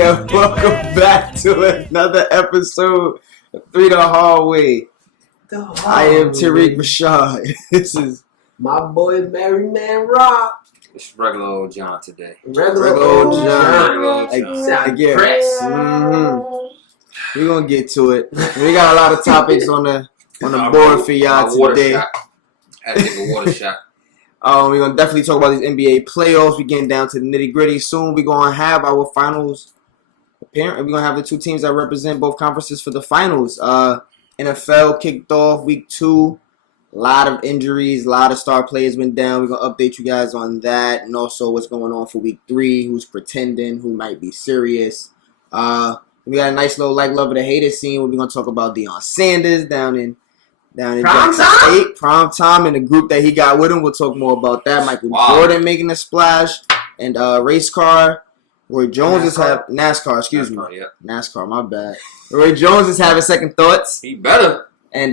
Yeah, welcome back to another episode of Three the Hallway. I am Tariq Rashad. This is my boy Mary Man Rock. It's regular old John today. Regular old John. Again. We're gonna get to it. We got a lot of topics on the board for y'all today. Had to take a water shot. We're going to definitely talk about these NBA playoffs. We're getting down to the nitty-gritty. Soon we're going to have our finals. Apparently, we're going to have the two teams that represent both conferences for the finals. NFL kicked off week 2. A lot of injuries. A lot of star players went down. We're going to update you guys on that. And also what's going on for week 3. Who's pretending. Who might be serious. We got a nice little like, love, or the hater scene where we're going to talk about Deion Sanders down in Jackson State. Prime time in the group that he got with him. We'll talk more about that. Michael Jordan making a splash. And race car. Roy Jones is having... NASCAR, excuse me. Yeah. NASCAR, my bad. Roy Jones is having second thoughts. He better. And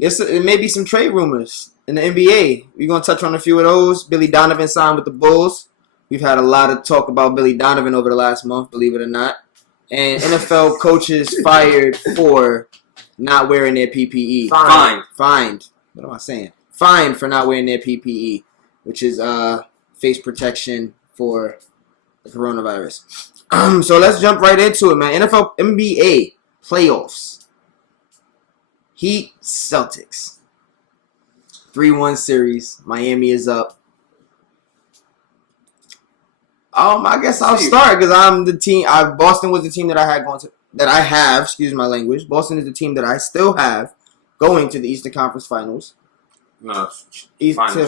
it may be some trade rumors in the NBA. We're going to touch on a few of those. Billy Donovan signed with the Bulls. We've had a lot of talk about Billy Donovan over the last month, believe it or not. And NFL coaches fired for... not wearing their PPE. Fined. What am I saying? Fined for not wearing their PPE, which is face protection for the coronavirus. So let's jump right into it, man. NBA playoffs. Heat Celtics. 3-1 series. Miami is up. I guess I'll start because I'm the team. Boston was the team that I had going to. That I have, excuse my language. Boston is the team that I still have going to the Eastern Conference Finals. No,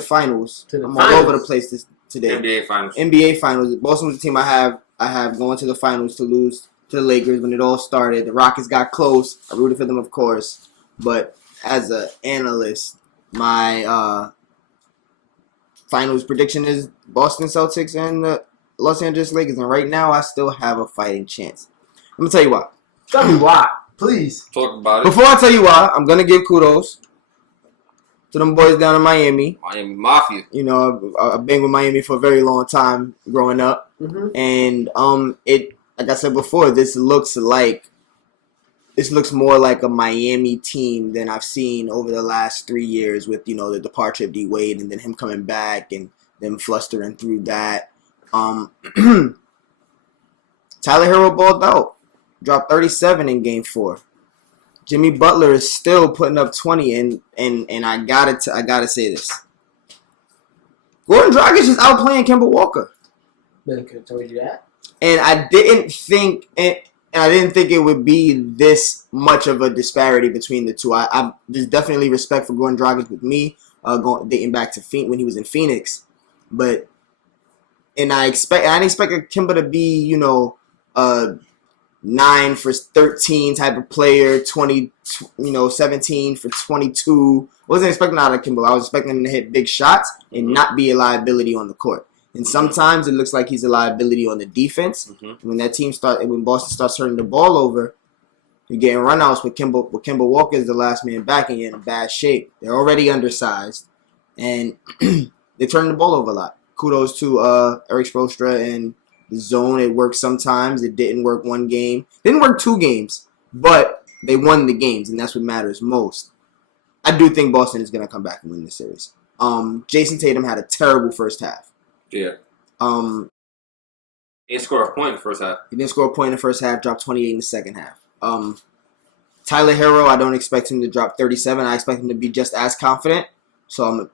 finals. I'm all over the place today. NBA Finals. Boston was the team I have going to the finals to lose to the Lakers when it all started. The Rockets got close. I rooted for them, of course. But as an analyst, my finals prediction is Boston Celtics and the Los Angeles Lakers. And right now, I still have a fighting chance. I'm going to tell you why. Tell me why, please. Talk about it. Before I tell you why, I'm going to give kudos to them boys down in Miami. Miami Mafia. You know, I've been with Miami for a very long time growing up. Mm-hmm. And like I said before, this looks more like a Miami team than I've seen over the last 3 years with, you know, the departure of D. Wade and then him coming back and them flustering through that. Tyler Herro balled out. Dropped 37 in Game 4. Jimmy Butler is still putting up 20, and I gotta say this. Gordon Dragic is outplaying Kemba Walker. Man, could have told you that. And I didn't think it would be this much of a disparity between the two. There's definitely respect for Gordon Dragic with me, dating back to when he was in Phoenix, but I didn't expect Kemba to be, you know, 9 for 13 type of player, 17 for 22. Wasn't expecting out of Kimbo. I was expecting him to hit big shots and not be a liability on the court. And sometimes it looks like he's a liability on the defense. Mm-hmm. When Boston starts turning the ball over, you're getting runouts with Kemba Walker is the last man back and you're in bad shape. They're already undersized. And they turn the ball over a lot. Kudos to Eric Spoelstra and the zone. It works sometimes. It didn't work one game. Didn't work 2 games, but they won the games, and that's what matters most. I do think Boston is going to come back and win this series. Jason Tatum had a terrible first half. Yeah. He didn't score a point in the first half. He didn't score a point in the first half, dropped 28 in the second half. Tyler Herro, I don't expect him to drop 37. I expect him to be just as confident. So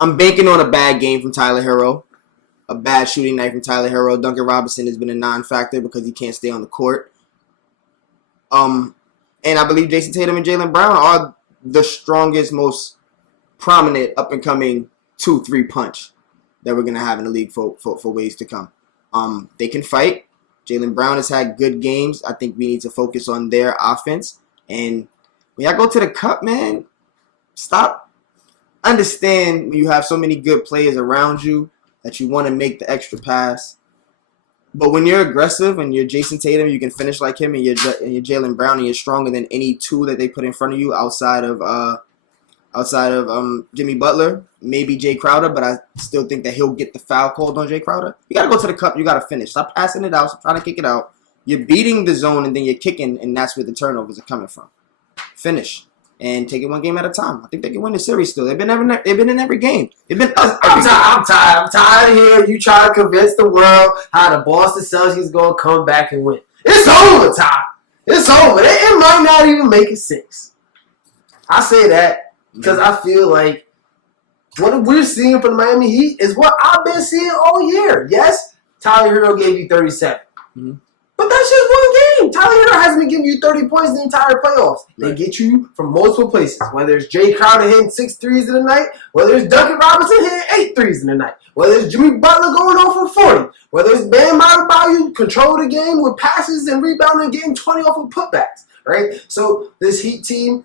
I'm banking on a bad game from Tyler Herro. A bad shooting night from Tyler Herro. Duncan Robinson has been a non-factor because he can't stay on the court. And I believe Jason Tatum and Jaylen Brown are the strongest, most prominent up-and-coming 2-3 punch that we're going to have in the league for ways to come. They can fight. Jaylen Brown has had good games. I think we need to focus on their offense. And when y'all go to the cup, man, stop. Understand when you have so many good players around you that you want to make the extra pass. But when you're aggressive and you're Jason Tatum, you can finish like him, and you're Jaylen Brown, and you're stronger than any two that they put in front of you outside of outside of Jimmy Butler, maybe Jay Crowder, but I still think that he'll get the foul called on Jay Crowder. You got to go to the cup. You got to finish. Stop passing it out. Stop trying to kick it out. You're beating the zone, and then you're kicking, and that's where the turnovers are coming from. Finish. And take it one game at a time. I think they can win the series still. They've been in every game. I'm tired of hearing you try to convince the world how the Boston Celtics going to come back and win. It's over, Ty. It's over. It might not even make it 6. I say that because I feel like what we're seeing from the Miami Heat is what I've been seeing all year. Yes, Tyler Hero gave you 37. Mm-hmm. But that's just one game. Tyler Hero hasn't been giving you 30 points the entire playoffs. They get you from multiple places. Whether it's Jay Crowder hitting 6 threes in the night, whether it's Duncan Robinson hitting 8 threes in the night, whether it's Jimmy Butler going off for 40, whether it's Bam Adebayo control the game with passes and rebounding and getting 20 off of putbacks, right? So this Heat team,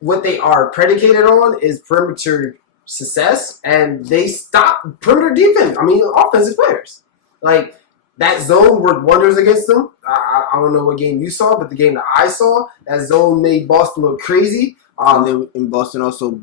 what they are predicated on is perimeter success, and they stop perimeter defense. I mean, offensive players. Like, that zone worked wonders against them. I don't know what game you saw, but the game that I saw, that zone made Boston look crazy. And Boston also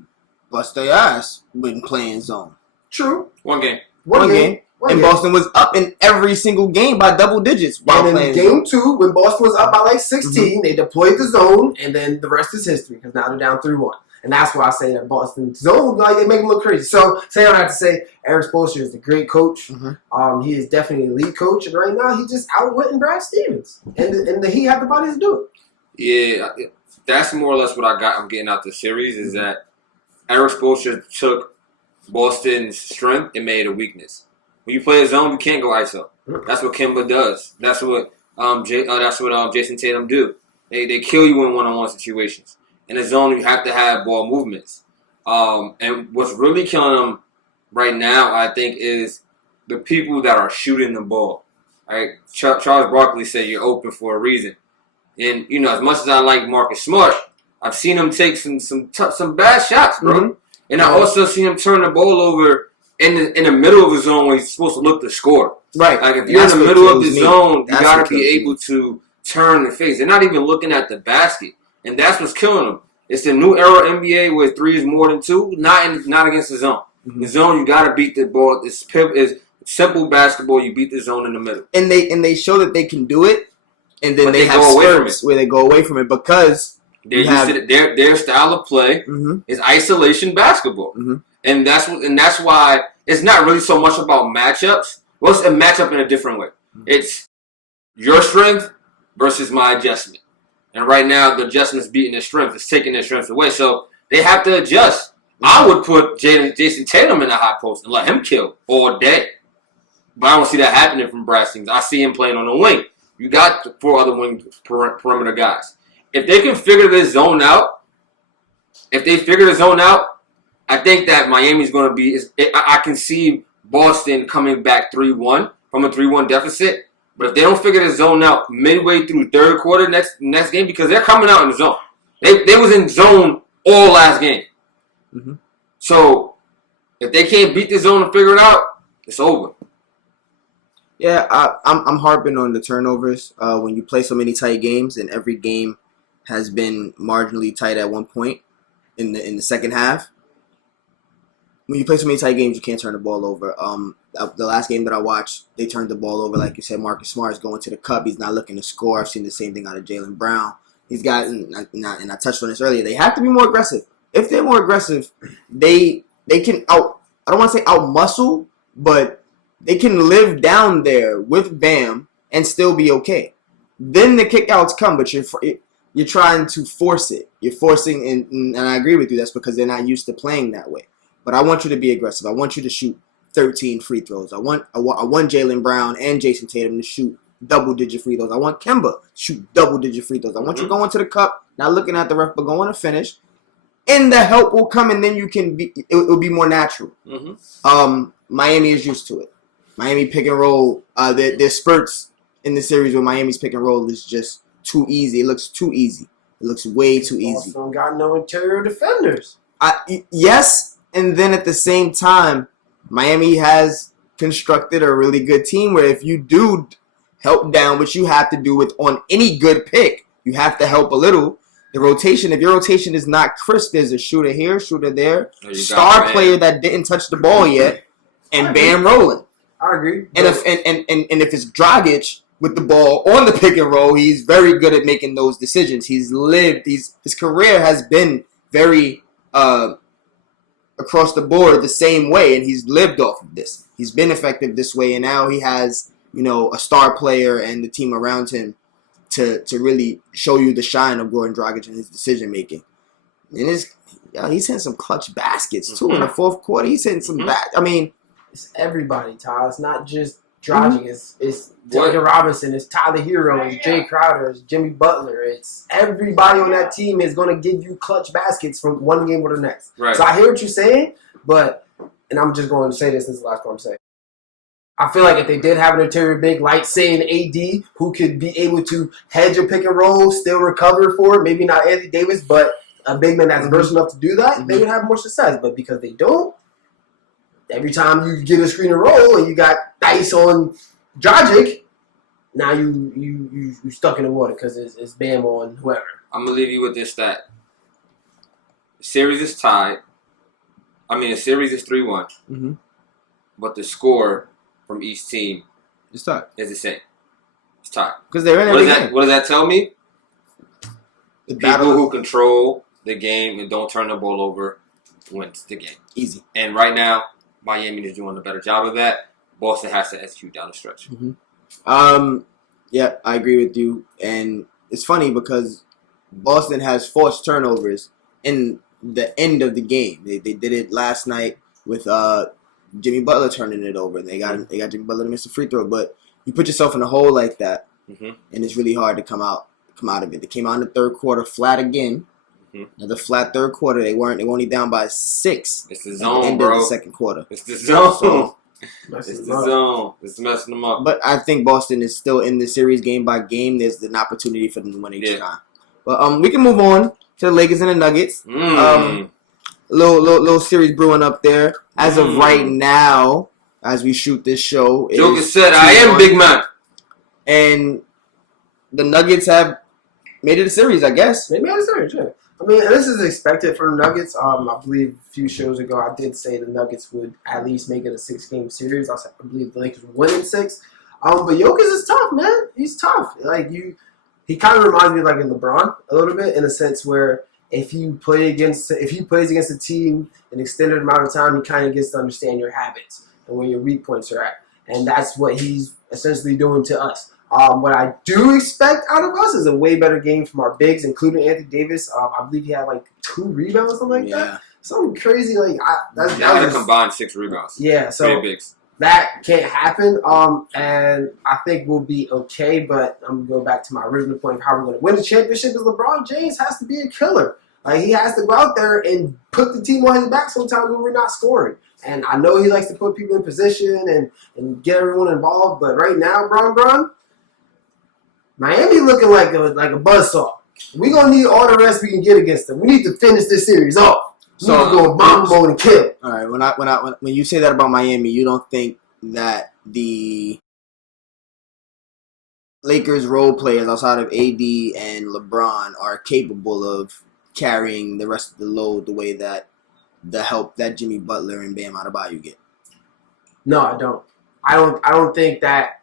bust their ass when playing zone. True. One game. One game. Boston was up in every single game by double digits while and playing in game zone. 2, when Boston was up by like 16, they deployed the zone, and then the rest is history because now they're down 3-1. And that's why I say that Boston zone, like, they make them look crazy. So, say I have to say, Eric Spoelstra is a great coach. Mm-hmm. He is definitely an elite coach. And right now, he just outwitting Brad Stevens. And he had the body to do it. Yeah, that's more or less what I'm getting out the series is that Eric Spoelstra took Boston's strength and made it a weakness. When you play a zone, you can't go ISO. Mm-hmm. That's what Kemba does. That's what Jason Tatum do. They kill you in one-on-one situations. In a zone, you have to have ball movements. And what's really killing them right now, I think, is the people that are shooting the ball. Right? Charles Barkley said you're open for a reason. And, you know, as much as I like Marcus Smart, I've seen him take some bad shots, bro. Mm-hmm. And I also seen him turn the ball over in the middle of a zone where he's supposed to look to score. Right. Like, if you're in the middle of the zone, you got to be able to turn the face. They're not even looking at the basket. And that's what's killing them. It's the new era NBA where 3 is more than 2, not against the zone. Mm-hmm. The zone, you got to beat the ball. It's simple basketball. You beat the zone in the middle. And they show that they can do it, and then they have spurts where they go away from it because their style of play is isolation basketball. Mm-hmm. And that's why it's not really so much about matchups. Well, it's a matchup in a different way. Mm-hmm. It's your strength versus my adjustment. And right now, the adjustment's beating their strength. It's taking their strength away. So they have to adjust. I would put Jason Tatum in the high post and let him kill all day. But I don't see that happening from Brad Stevens. I see him playing on the wing. You got 4 other wing perimeter guys. If they can figure this zone out, I think that Miami's going to be – I can see Boston coming back 3-1 from a 3-1 deficit. But if they don't figure the zone out midway through third quarter next game, because they're coming out in the zone. They was in zone all last game. Mm-hmm. So if they can't beat the zone and figure it out, it's over. Yeah, I'm harping on the turnovers. When you play so many tight games, and every game has been marginally tight at one point in the second half. When you play so many tight games, you can't turn the ball over. The last game that I watched, they turned the ball over. Like you said, Marcus Smart is going to the cup. He's not looking to score. I've seen the same thing out of Jaylen Brown. He's got, and I touched on this earlier, they have to be more aggressive. If they're more aggressive, they can I don't want to say out-muscle, but they can live down there with Bam and still be okay. Then the kickouts come, but you're trying to force it. You're forcing, and I agree with you, that's because they're not used to playing that way. But I want you to be aggressive. I want you to shoot 13 free throws. I want Jaylen Brown and Jason Tatum to shoot double-digit free throws. I want Kemba to shoot double-digit free throws. I want you going to the cup, not looking at the ref, but going to finish. And the help will come, and then you can be. It will be more natural. Mm-hmm. Miami is used to it. Miami pick and roll. There's spurts in the series where Miami's pick and roll is just too easy. It looks too easy. It looks way too easy. Also got no interior defenders. Yes, and then at the same time, Miami has constructed a really good team where if you do help down, which you have to do with on any good pick, you have to help a little. The rotation, if your rotation is not crisp, there's a shooter here, shooter there, No, you got star Bam. player that didn't touch the ball yet, and Bam rolling. I agree. And if it's Dragic with the ball on the pick and roll, he's very good at making those decisions. His career has been very across the board the same way, and he's lived off of this. He's been effective this way, and now he has, a star player and the team around him to really show you the shine of Goran Dragic and his decision making. And he's hitting some clutch baskets too in the fourth quarter. He's hitting some it's everybody, Ty. It's not just Dragic. It's Duncan Robinson. It's Tyler Hero. It's Jay Crowder. It's Jimmy Butler. It's everybody on that team is going to give you clutch baskets from one game to the next. Right. So I hear what you're saying, and I'm just going to say this. This is the last part I'm saying. I feel like if they did have an interior big, like saying AD, who could be able to hedge a pick and roll, still recover for it, maybe not Anthony Davis, but a big man that's versatile enough to do that, they would have more success. But because they don't, every time you get a screen and roll and you got ice on Dragic, now you stuck in the water because it's Bam on whoever. I'm going to leave you with this stat. The series is tied. The series is 3-1. Mm-hmm. But the score from each team it's tied. Is the same. It's tied. Because they're in every game. What does that tell me? The People who control the game and don't turn the ball over wins the game. Easy. And right now, Miami is doing a better job of that. Boston has to execute down the stretch. Mm-hmm. Yeah, I agree with you. And it's funny because Boston has forced turnovers in the end of the game. They did it last night with Jimmy Butler turning it over. They got Jimmy Butler to miss a free throw. But you put yourself in a hole like that, and it's really hard to come out of it. They came out in the third quarter flat again. Another flat third quarter. They were only down by 6. It's the zone, at the end bro. of the second quarter. It's the zone. So, it's the zone. It's messing them up. But I think Boston is still in the series game by game. There's an opportunity for them to win each time. But we can move on to the Lakers and the Nuggets. Little series brewing up there. As of right now, as we shoot this show, Joker said, "I am big man," and the Nuggets have made it a series. I guess they made it a series. Yeah. This is expected for the Nuggets. I believe a few shows ago I did say the Nuggets would at least make it a 6-game series. I believe the Lakers would win in 6. But Jokic is tough, man. He's tough. He kind of reminds me of in LeBron a little bit in a sense where if he plays against a team an extended amount of time, he kind of gets to understand your habits and where your weak points are at. And that's what he's essentially doing to us. What I do expect out of us is a way better game from our bigs, including Anthony Davis. I believe he had 2 rebounds, something like that. Something crazy. That had a combined 6 rebounds. Yeah, so bigs. That can't happen. And I think we'll be okay. But I'm going to go back to my original point of how we're going to win the championship. Is LeBron James has to be a killer. He has to go out there and put the team on his back sometimes when we're not scoring. And I know he likes to put people in position and get everyone involved. But right now, Bron, Miami looking like a buzzsaw. We're going to need all the rest we can get against them. We need to finish this series off. So we need to go bomb mode and kill. All right. When you say that about Miami, you don't think that the Lakers role players outside of AD and LeBron are capable of carrying the rest of the load the way that the help that Jimmy Butler and Bam Adebayo get? No, I don't. I don't think that.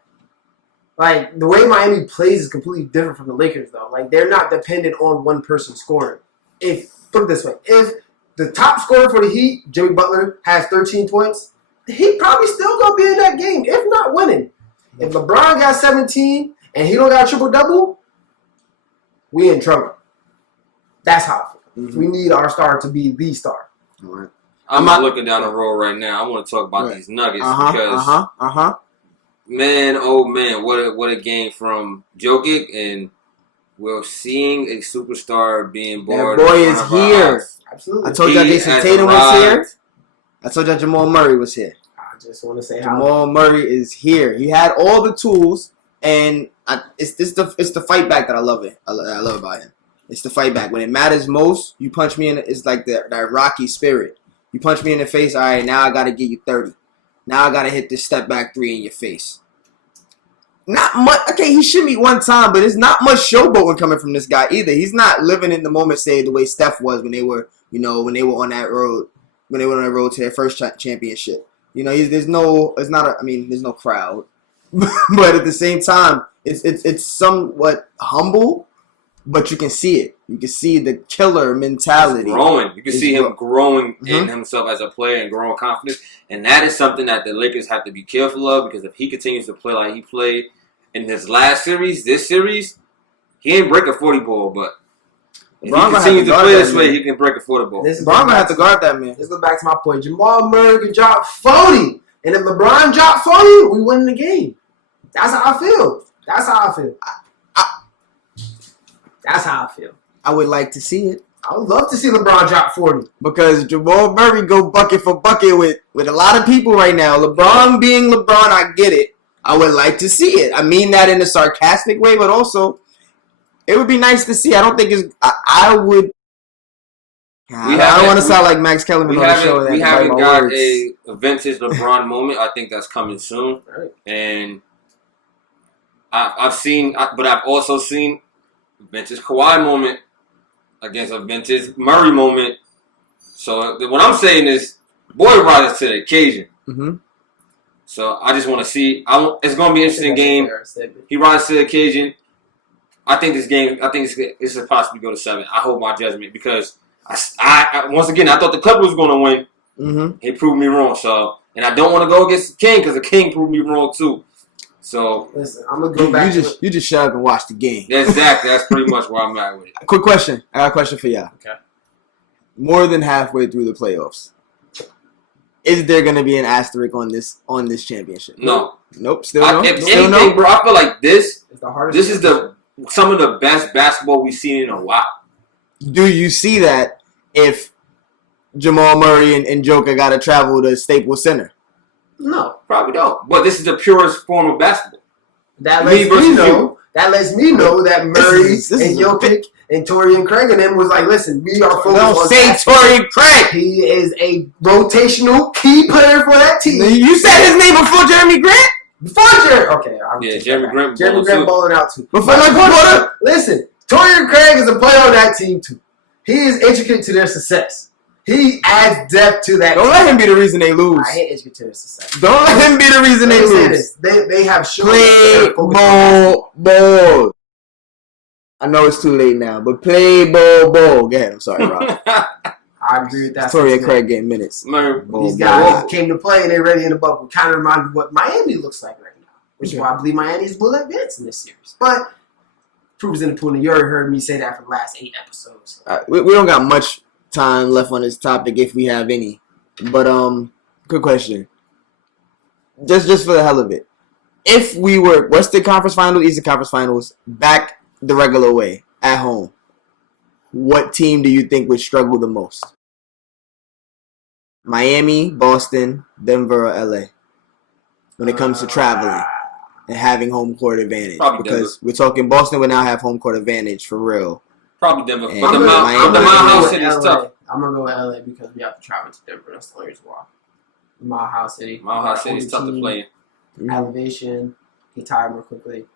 The way Miami plays is completely different from the Lakers, though. They're not dependent on one person scoring. Put it this way, if the top scorer for the Heat, Jimmy Butler, has 13 points, he probably still gonna be in that game, if not winning. If LeBron got 17 and he don't got a triple-double, we in trouble. That's how I feel. We need our star to be the star. All right. I'm not looking down the road right now. I want to talk about these Nuggets because man, oh man, what a game from Jokic, and we're seeing a superstar being born. That boy is here. Absolutely. I told y'all Jason Tatum was here. I told y'all Jamal Murray was here. I just want to say Jamal Murray is here. He had all the tools, and it's the fight back that I love it. I love about him. It's the fight back. When it matters most, you punch me in. It's like that Rocky spirit. You punch me in the face. All right, now I got to give you 30. Now I got to hit this step back 3 in your face. not much. Okay, he shimmied one time, but it's not much showboating coming from this guy either. He's not living in the moment, say the way Steph was when they were, when they were on that road, to their first championship. There's no crowd, but at the same time, it's somewhat humble, but you can see it. You can see the killer mentality. He's growing. You can see him growing in himself as a player and growing confidence, and that is something that the Lakers have to be careful of, because if he continues to play like he played in his last series, this series, he ain't break a 40 ball, but if he continues to play this way, he can break a 40 ball. LeBron gonna have to guard that man. Let's go back to my point. Jamal Murray can drop 40, and if LeBron dropped 40, we win the game. That's how I feel. That's how I feel. I would like to see it. I would love to see LeBron drop 40. Because Jamal Murray go bucket for bucket with a lot of people right now. LeBron being LeBron, I get it. I would like to see it. I mean that in a sarcastic way, but also it would be nice to see. I don't think it's... I would... I don't want to sound like Max Kellerman on the show. We haven't got a vintage LeBron moment. I think that's coming soon. Right. And I've also seen vintage Kawhi moment against a vintage Murray moment. So what I'm saying is, boy rises to the occasion. Mm-hmm. So I just want to see. It's going to be an interesting game. He rises to the occasion. I think this game. I think this could possibly go to 7. I hold my judgment because I once again I thought the Clippers was going to win. Mm-hmm. He proved me wrong. So and I don't want to go against the King because the King proved me wrong too. So listen, I'm gonna go back. You just shut up and watch the game. Exactly. That's pretty much where I'm at with it. Quick question. I got a question for y'all. Okay. More than halfway through the playoffs, is there going to be an asterisk on this championship? No. Nope. Still no. Still no. Bro, I feel like this is some of the best basketball we've seen in a while. Do you see that if Jamal Murray and Joker got to travel to Staples Center? No, probably don't. But this is the purest form of basketball. That lets me know that Murray and Jokic and Torian Craig and them was like, listen, we are focused on Don't say Torian Craig. He is a rotational key player for that team. You said his name before Jeremy Grant? Before Jeremy. Okay. Yeah, Jeremy Grant balling out too. Before listen, Torian Craig is a player on that team too. He is intricate to their success. He adds depth to that. Don't let him be the reason they lose. I hate intricate to their success. Don't let him be the reason they lose. They have shown play ball. I know it's too late now, but play ball. Go ahead. I'm sorry, Rob. I agree with that. Torian Craig getting minutes. These guys came to play and they're ready in the bubble. Kind of reminds me of what Miami looks like right now, which is why I believe Miami's will advance in this series. But proof is in the pudding. You already heard me say that for the last 8 episodes. We don't got much time left on this topic if we have any. But good question. Just for the hell of it. If we were Western Conference Finals, Eastern Conference Finals, back the regular way, at home, what team do you think would struggle the most? Miami, Boston, Denver, or LA? When it comes to traveling and having home court advantage. Probably because Denver. we're talking Boston would now have home court advantage for real. Probably Denver. And But the Mile House City is tough. I'm going to go with LA because we have to travel to Denver. That's the only reason why. Mile House City. Mile House City is tough to play in. Elevation. He tired more quickly,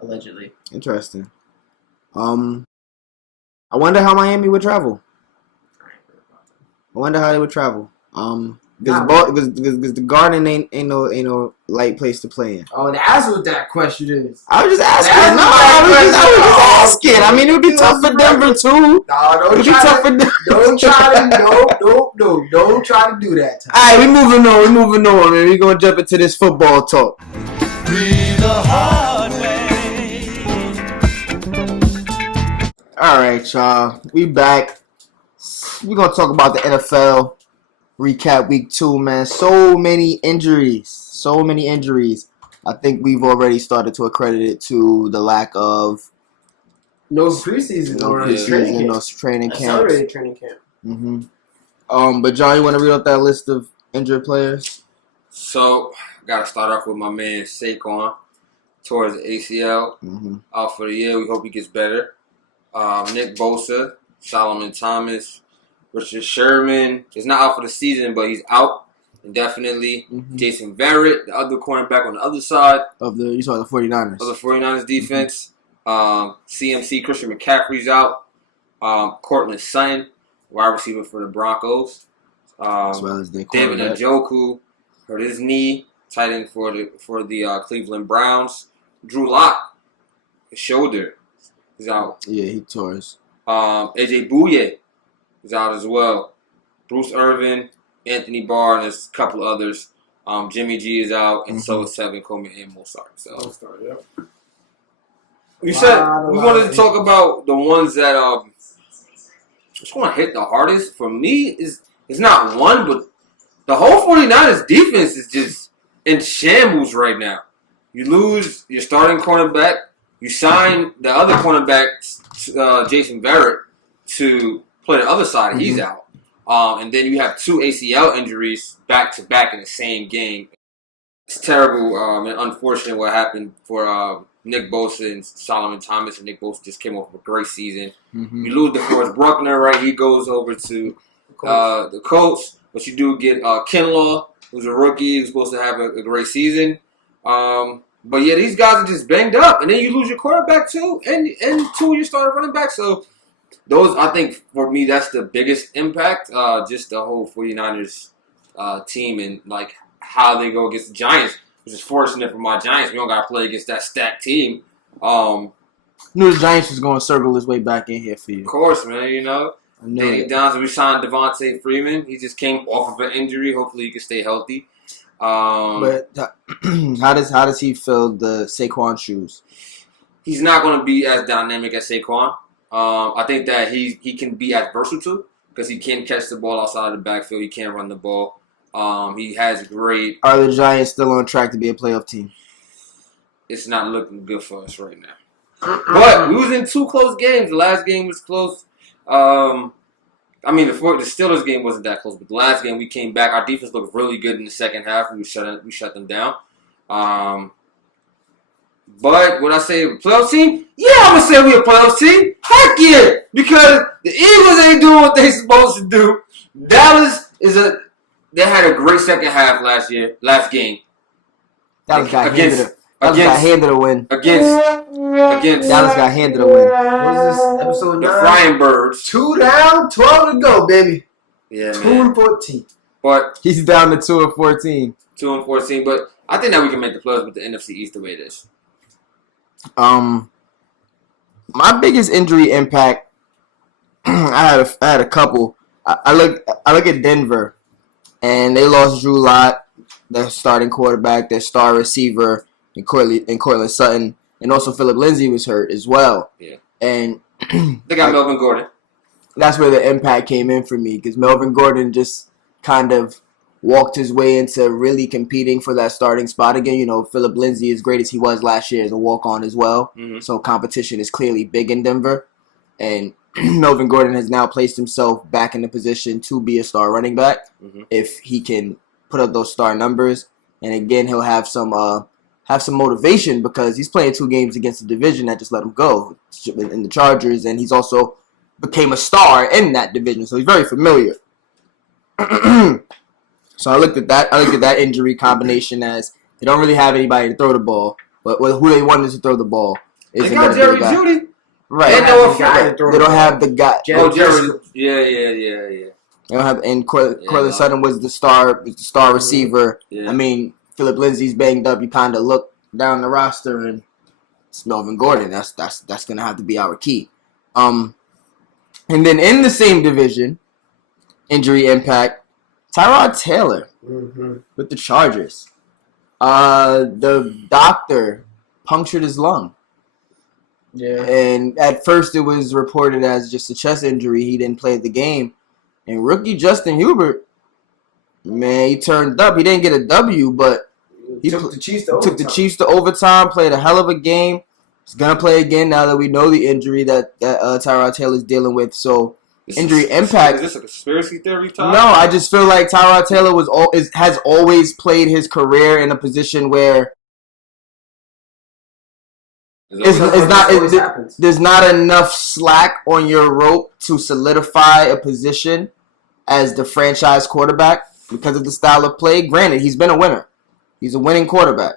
allegedly. Interesting. I wonder how Miami would travel. I wonder how they would travel. Because the Garden ain't no light place to play in. Oh, that's what that question is. I was just asking. I was just asking. I mean, it would be tough for Denver too. No, don't try to do that. All right, we moving on, man. We gonna jump into this football talk. Breathe the hard way. All right, y'all. We back. We gonna talk about the NFL. Recap week 2, man. So many injuries. I think we've already started to accredit it to the lack of no preseason, no training camps. Accelerated training camp. Mm-hmm. But John, you want to read up that list of injured players? So, gotta start off with my man Saquon towards the ACL. Out for the year. We hope he gets better. Nick Bosa, Solomon Thomas, Richard Sherman is not out for the season, but he's out. indefinitely. Jason Verrett, the other cornerback on the other side of the 49ers. Of the 49ers defense. CMC, Christian McCaffrey's out. Cortland Sutton, wide receiver for the Broncos. As well as their David cornerback. Njoku hurt his knee. Tight end for the Cleveland Browns. Drew Lock, his shoulder is out. Yeah, he tore his. AJ Bouye is out as well. Bruce Irvin, Anthony Barr, and there's a couple others. Jimmy G is out, and so is Tevin Coleman and Mozart. So you said we wanted to talk about the ones that just want to hit the hardest. For me, it's not one, but the whole 49ers defense is just in shambles right now. You lose your starting cornerback. You sign the other cornerback, Jason Verrett, to play the other side. He's out. And then you have 2 ACL injuries back-to-back in the same game. It's terrible and unfortunate what happened for Nick Bosa and Solomon Thomas. And Nick Bosa just came off of a great season. You lose DeForest Buckner, right? He goes over to the Colts. But you do get Kinlaw, who's a rookie, who's supposed to have a great season. But yeah, these guys are just banged up. And then you lose your quarterback too, and 2 of your starting running backs. So those, I think, for me, that's the biggest impact. Just the whole 49ers team and like how they go against the Giants, which is fortunate for my Giants. We don't got to play against that stacked team. Knew the Giants was going to circle his way back in here for you. Of course, man. You know, Danny Downs, we signed Devontae Freeman. He just came off of an injury. Hopefully, he can stay healthy. But how does he fill the Saquon shoes? He's not going to be as dynamic as Saquon. I think that he can be as versatile because he can catch the ball outside of the backfield. He can run the ball. He has great. Are the Giants still on track to be a playoff team? It's not looking good for us right now. But we was in 2 close games. The last game was close. The Steelers game wasn't that close, but the last game we came back. Our defense looked really good in the second half. We shut them down. But would I say a playoff team? Yeah, I'm gonna say we a playoff team. Heck yeah, because the Eagles ain't doing what they supposed to do. Dallas they had a great second half last game. Dallas got handed a win. Against Dallas got handed a win. What is this, episode 9? The Frying Birds. 2 down, 12 to go, baby. Yeah, 2-14. But he's down to 2-14. 2-14. But I think that we can make the playoffs with the NFC East the way it is. My biggest injury impact, I had a couple. I look at Denver, and they lost Drew Lock, their starting quarterback, their star receiver, and Cortland Sutton, and also Philip Lindsay was hurt as well. Yeah, and they got Melvin Gordon. That's where the impact came in for me because Melvin Gordon just kind of walked his way into really competing for that starting spot again. You know, Philip Lindsay, as great as he was last year, is a walk-on as well. So competition is clearly big in Denver. And Melvin Gordon has now placed himself back in the position to be a star running back if he can put up those star numbers. And again, he'll have some motivation because he's playing 2 games against the division that just let him go in the Chargers. And he's also became a star in that division. So he's very familiar. So I looked at that injury combination as they don't really have anybody to throw the ball, but who they wanted to throw the ball isn't going to be the guy. Judy. Right. They don't have the guy. Jerry. Yeah. They don't have, and Cortland Sutton was the star receiver. Yeah. I mean, Philip Lindsay's banged up. You kind of look down the roster and it's Melvin Gordon. That's going to have to be our key. And then in the same division, injury impact. Tyrod Taylor with the Chargers. The doctor punctured his lung. Yeah. And at first it was reported as just a chest injury. He didn't play the game. And rookie Justin Herbert, man, he turned up. He didn't get a W, but he took the Chiefs to overtime, played a hell of a game. He's going to play again now that we know the injury that Tyrod Taylor's dealing with. So injury impact. Is this a conspiracy theory, Todd? No, I just feel like Tyrod Taylor has always played his career in a position where there's not enough slack on your rope to solidify a position as the franchise quarterback. because of the style of play. Granted, he's been a winner. He's a winning quarterback.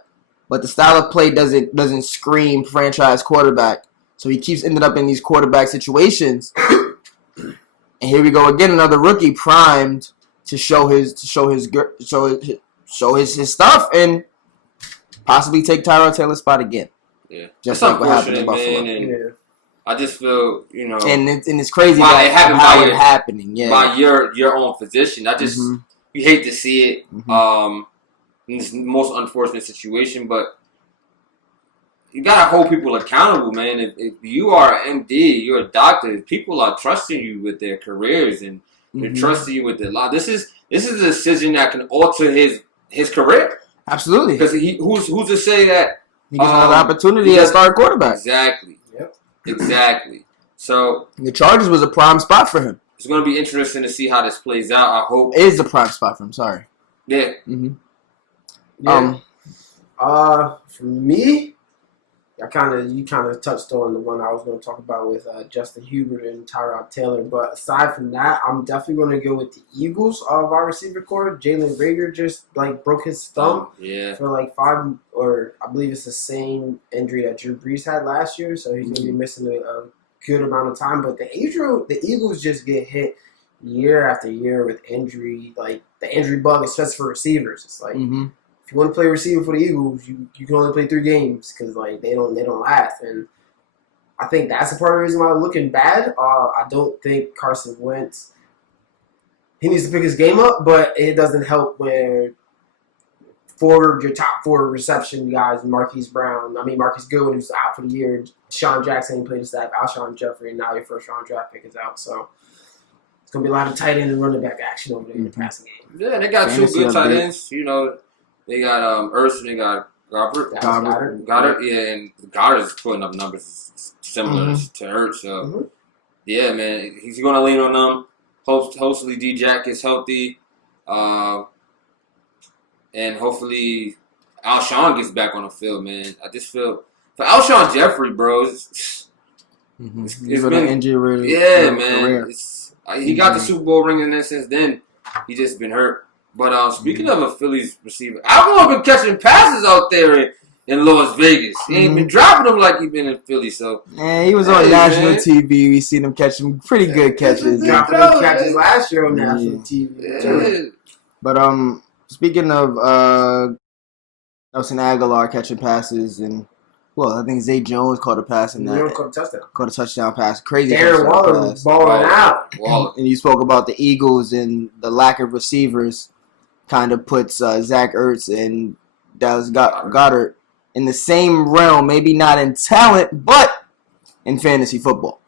But the style of play doesn't scream franchise quarterback. So he keeps ended up in these quarterback situations. And here we go again, another rookie primed to show his stuff and possibly take Tyrod Taylor's spot again. Yeah, just that's like what happened in unfortunate, Buffalo. man. And Yeah. I just feel, and it's crazy Why that it happened how by it happening. Yeah, by your own position. I just you hate to see it. In this most unfortunate situation, but you gotta hold people accountable, man. If you are an MD, you're a doctor. People are trusting you with their careers and they're trusting you with their life. This is a decision that can alter his career. Absolutely, because who's to say that he gets another opportunity as starting quarterback? Exactly. Yep. Exactly. So the Chargers was a prime spot for him. It's going to be interesting to see how this plays out. I hope it is a prime spot for him. Sorry. Yeah. Yeah. For me, you kind of touched on the one I was going to talk about with Justin Hubert and Tyrod Taylor. But aside from that, I'm definitely going to go with the Eagles wide receiver core. Jalen Reagor just broke his thumb for like 5, or I believe it's the same injury that Drew Brees had last year. So he's going to be missing a good amount of time. But the Eagles just get hit year after year with injury, like the injury bug, especially for receivers. It's like. If you want to play receiver for the Eagles, you can only play 3 games because like they don't last, and I think that's a part of the reason why they're looking bad. I don't think Carson Wentz, he needs to pick his game up, but it doesn't help when your top 4 reception guys, Marquise Goodwin, who's out for the year, Sean Jackson ain't played the staff, Alshon Jeffrey, and now your first round draft pick is out, so. It's gonna be a lot of tight end and running back action over there in the passing game. Yeah, they got 2 good tight ends. They got Ertz and they got Goddard. Yeah, and Goddard is putting up numbers similar to Ertz. So, yeah, man, he's going to lean on them. Hopefully D-Jack is healthy. And hopefully Alshon gets back on the field, man. I just feel, for Alshon Jeffrey, bro, it's been an injury. Yeah, man. He got the Super Bowl ring, and then since then, he just been hurt. But speaking of a Phillies receiver, Alvin been catching passes out there in Las Vegas. He ain't been dropping them like he been in Philly. So he was on national TV. We seen him catch some pretty good catches. Dropping catches last year on national TV. Yeah. But speaking of Nelson Aguilar catching passes, and I think Zay Jones caught a pass in that. Caught a touchdown pass. Crazy. Darren Waller was balling out. And you spoke about the Eagles and the lack of receivers. Kind of puts Zach Ertz and Dallas Goddard in the same realm, maybe not in talent, but in fantasy football.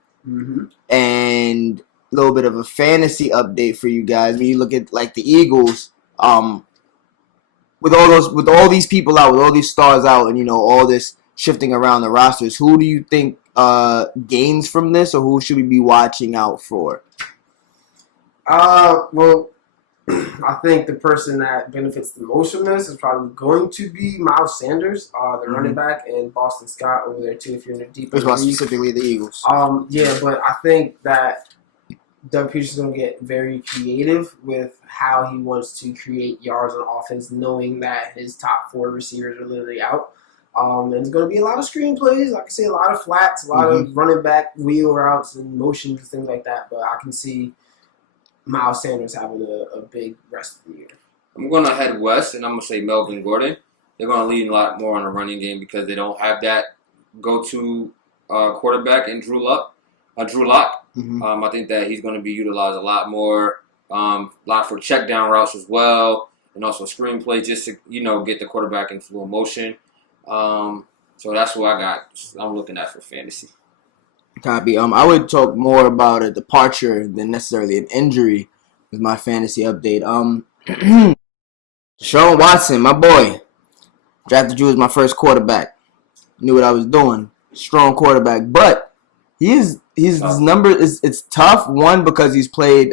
And a little bit of a fantasy update for you guys. When you look at like the Eagles, with all these people out, with all these stars out, and all this shifting around the rosters, who do you think gains from this, or who should we be watching out for? Well, I think the person that benefits the most from this is probably going to be Miles Sanders, the running back, and Boston Scott over there too. If you're in a deeper league, specifically the Eagles. Yeah, but I think that Doug Peterson's going to get very creative with how he wants to create yards on offense, knowing that his top 4 receivers are literally out. And it's going to be a lot of screen plays. I can see a lot of flats, a lot of running back wheel routes and motions and things like that. But I can see Miles Sanders having a big rest of the year. I'm going to head west, and I'm going to say Melvin Gordon. They're going to lean a lot more on the running game because they don't have that go-to quarterback in Drew Lock. I think that he's going to be utilized a lot more, a lot for check-down routes as well, and also screenplay just to, get the quarterback in flow motion. So that's what I'm looking at for fantasy. Copy. I would talk more about a departure than necessarily an injury with my fantasy update. Deshaun Watson, my boy, drafted you as my first quarterback. Knew what I was doing. Strong quarterback, but his number it's tough. One, because he's played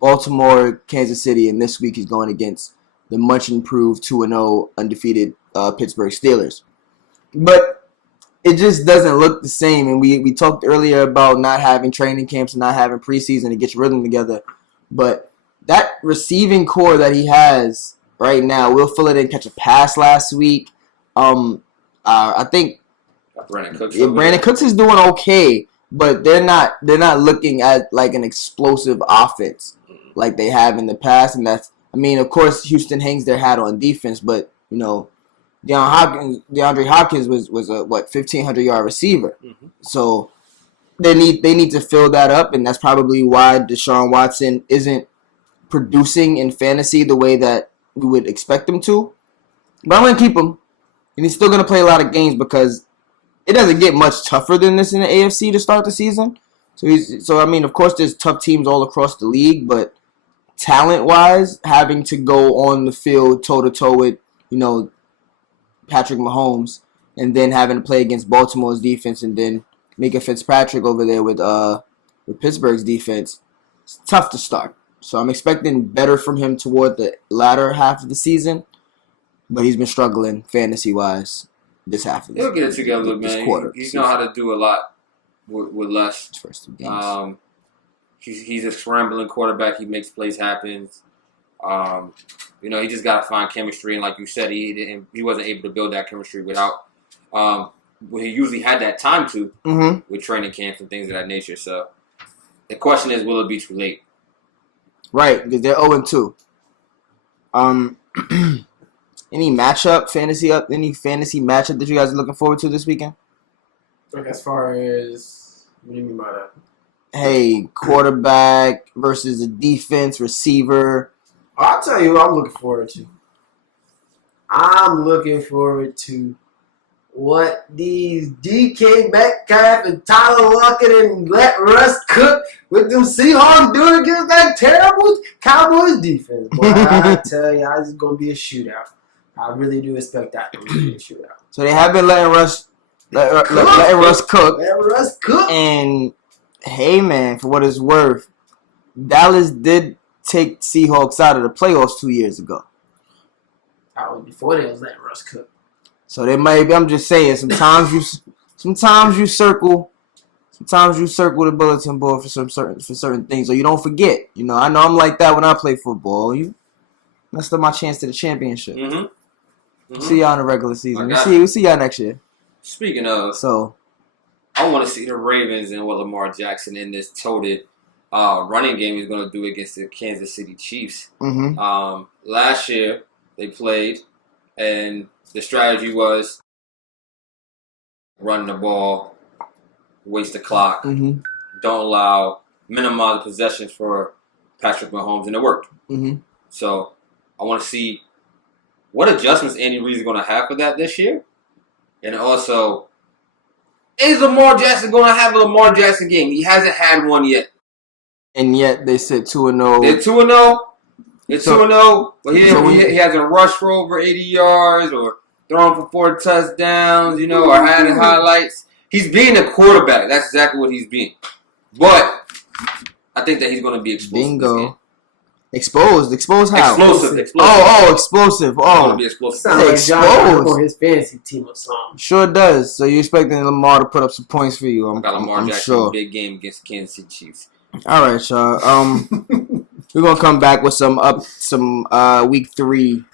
Baltimore, Kansas City, and this week he's going against the much improved 2-0 undefeated Pittsburgh Steelers. But it just doesn't look the same. And we talked earlier about not having training camps and not having preseason to get your rhythm together. But that receiving core that he has right now. Will Fuller didn't catch a pass last week. I think Brandon Cooks is doing okay, but they're not looking at like an explosive offense like they have in the past. And that's, I mean, of course, Houston hangs their hat on defense, but you know, DeAndre Hopkins was a 1,500-yard receiver. Mm-hmm. So they need to fill that up, and that's probably why Deshaun Watson isn't producing in fantasy the way that we would expect him to. But I'm gonna keep him, and he's still gonna play a lot of games because it doesn't get much tougher than this in the AFC to start the season. So I mean, of course, there's tough teams all across the league, but talent-wise, having to go on the field toe-to-toe with, you know, Patrick Mahomes, and then having to play against Baltimore's defense, and then Micah Fitzpatrick over there with Pittsburgh's defense, it's tough to start. So I'm expecting better from him toward the latter half of the season, but he's been struggling fantasy-wise this half of the season. He'll get it together, man. He's know how to do a lot with less. First 2 games. He's a scrambling quarterback. He makes plays happen. You know, he just got to find chemistry. And like you said, he wasn't able to build that chemistry without when he usually had that time to with training camps and things of that nature. So the question is, will it be too late? Right, because they're 0-2. Any fantasy matchup that you guys are looking forward to this weekend? Like as far as, what do you mean by that? Hey, quarterback versus a defense, receiver. I'll tell you what I'm looking forward to. I'm looking forward to what these DK Metcalf and Tyler Lockett and let Russ cook with them Seahawks doing against that terrible Cowboys defense. Boy, I tell you, it's going to be a shootout. I really do expect that to be a shootout. So they have been letting Russ cook. Letting Russ cook. And hey, man, for what it's worth, Dallas did take Seahawks out of the playoffs 2 years ago. That was before they was letting Russ cook. So they might be. I'm just saying. Sometimes you circle the bulletin board for certain things, or you don't forget. You know, I know I'm like that when I play football. You messed up my chance to the championship. See y'all in the regular season. We'll see y'all next year. Speaking of, I want to see the Ravens and what Lamar Jackson in this toted running game is going to do against the Kansas City Chiefs. Last year they played, and the strategy was run the ball, waste the clock, don't minimize possessions for Patrick Mahomes, and it worked. So I want to see what adjustments Andy Reid is going to have for that this year, and also, is Lamar Jackson going to have a Lamar Jackson game? He hasn't had one yet. And yet they said 2-0. They're 2-0. They're 2-0. But he hasn't rushed for over 80 yards or thrown for 4 touchdowns, you know, or had highlights. He's being a quarterback. That's exactly what he's being. But I think that he's going to be explosive. Bingo. Exposed how? Explosive. Explosive. Going to be explosive. Sounds like John for his fantasy team or something. Sure does. So you're expecting Lamar to put up some points for you? I got Lamar Jackson sure. Big game against the Kansas City Chiefs. All right, y'all. We're gonna come back with some week 3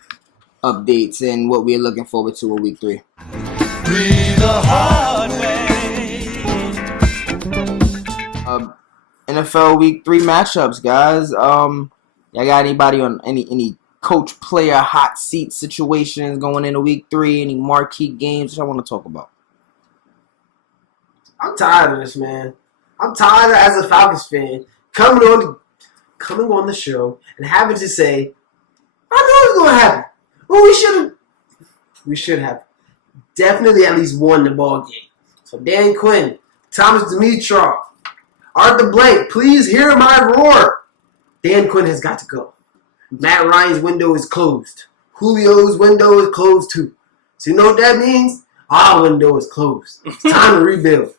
updates and what we're looking forward to in week 3. The hard way. NFL week 3 matchups, guys. Y'all got anybody on any coach player hot seat situations going into week 3? Any marquee games that I want to talk about? I'm tired of this, man. I'm tired of, as a Falcons fan, coming on the show and having to say, I know it's going to happen. Well, we should have definitely at least won the ball game. So Dan Quinn, Thomas Dimitrov, Arthur Blank, please hear my roar. Dan Quinn has got to go. Matt Ryan's window is closed. Julio's window is closed too. So you know what that means? Our window is closed. It's time to rebuild.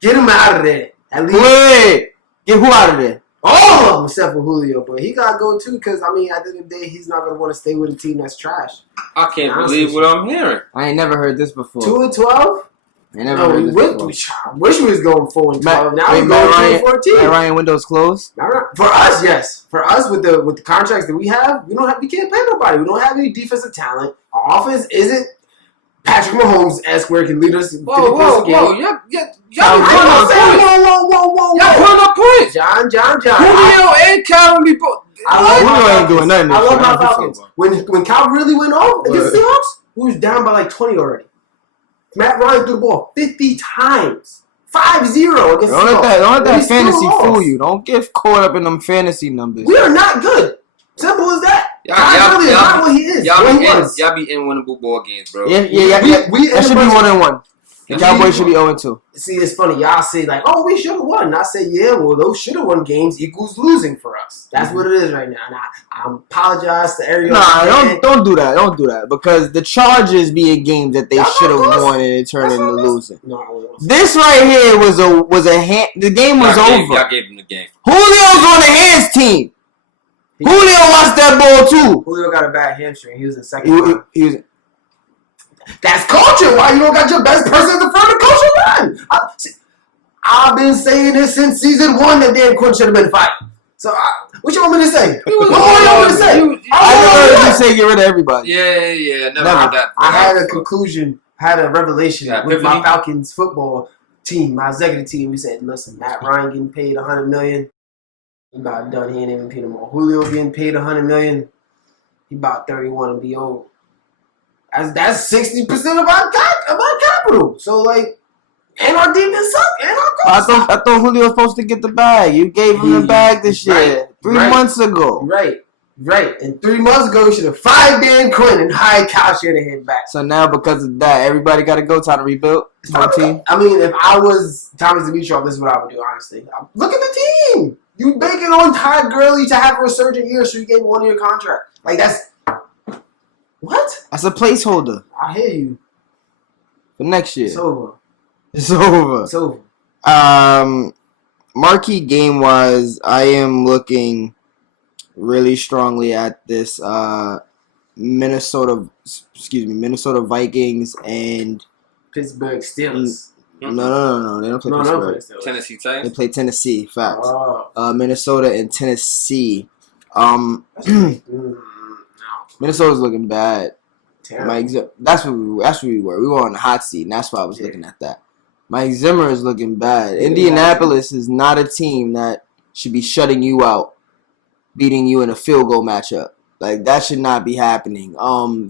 Get him out of there. At least. Wait! Get who out of there? All of them except for Julio. But he got to go too because, I mean, at the end of the day, he's not going to want to stay with a team that's trash. I can't believe what I'm hearing. I ain't never heard this before. 2-12? I never No, heard we this went. before. I wish we was going 4-12. Now Wait, we Matt going 14. Matt Ryan windows closed. For us, yes. For us, with the contracts that we have, we can't pay nobody. We don't have any defensive talent. Our offense isn't Patrick Mahomes-esque where he can lead us. Whoa. Y'all Pulling up points. John. Julio and Calvin be both. Julio ain't doing nothing. I love my Falcons. When Cal really went off against the Seahawks, we was down by like 20 already. Matt Ryan threw the ball 50 times. 5-0 against the Seahawks. Don't let that fantasy lost. fool you. Don't get caught up in them fantasy numbers. We are not good. Simple as that. Y'all really is not what he is. Y'all be in winnable ball games, bro. Yeah. We That should be 1-1. The Cowboys should be 0-2. See, it's funny. Y'all say like, "Oh, we should have won." And I say, "Yeah, well, those should have won games equals losing for us." That's what it is right now. And I apologize to Ariel. Nah, don't do that. Don't do that because the Chargers be a game that they should have won and it turned into losing. No, This right here was a hand. The game was over. Y'all gave them the game. Julio's on the hands team. Julio watched that ball too. Julio got a bad hamstring. He was in second. He was. That's culture. Why you don't got your best person at the front of the culture line? I've been saying this since season 1 that Dan Quinn should have been fired. So what you want me to say? What more you want me to say? I never heard you say get rid of everybody. Yeah. Never heard that. I had a conclusion, had a revelation with my epiphany. Falcons football team, my executive team. We said, listen, Matt Ryan getting paid $100 million. He about done. He ain't even paid him more. Julio getting paid $100 million. He about 31 and be old. That's 60% of our capital. So like, and our defense suck. And our coach I thought Julio was supposed to get the bag. You gave him the bag this year, 3 months ago. Right. And 3 months ago, you should have fired Dan Quinn and hired Kyle Shanahan back. So now, because of that, everybody got to go. Time to rebuild. Team. I mean, if I was Thomas Dimitroff, this is what I would do, honestly. Look at the team. You banking on Todd Gurley to have a resurgent year, so you gave him 1 year contract. Like, that's... What? That's a placeholder I hear you. for next year. It's over. It's over. It's over. Marquee game-wise, I am looking really strongly at this Minnesota Vikings and Pittsburgh Steelers. No. They don't play Pittsburgh. Tennessee Titans. They play Tennessee. Facts. Oh. Minnesota and Tennessee. Minnesota's looking bad. Terrible. That's what we were. We were on the hot seat, and that's why I was looking at that. Mike Zimmer is looking bad. Indianapolis is not a team that should be shutting you out, beating you in a field goal matchup. Like, that should not be happening.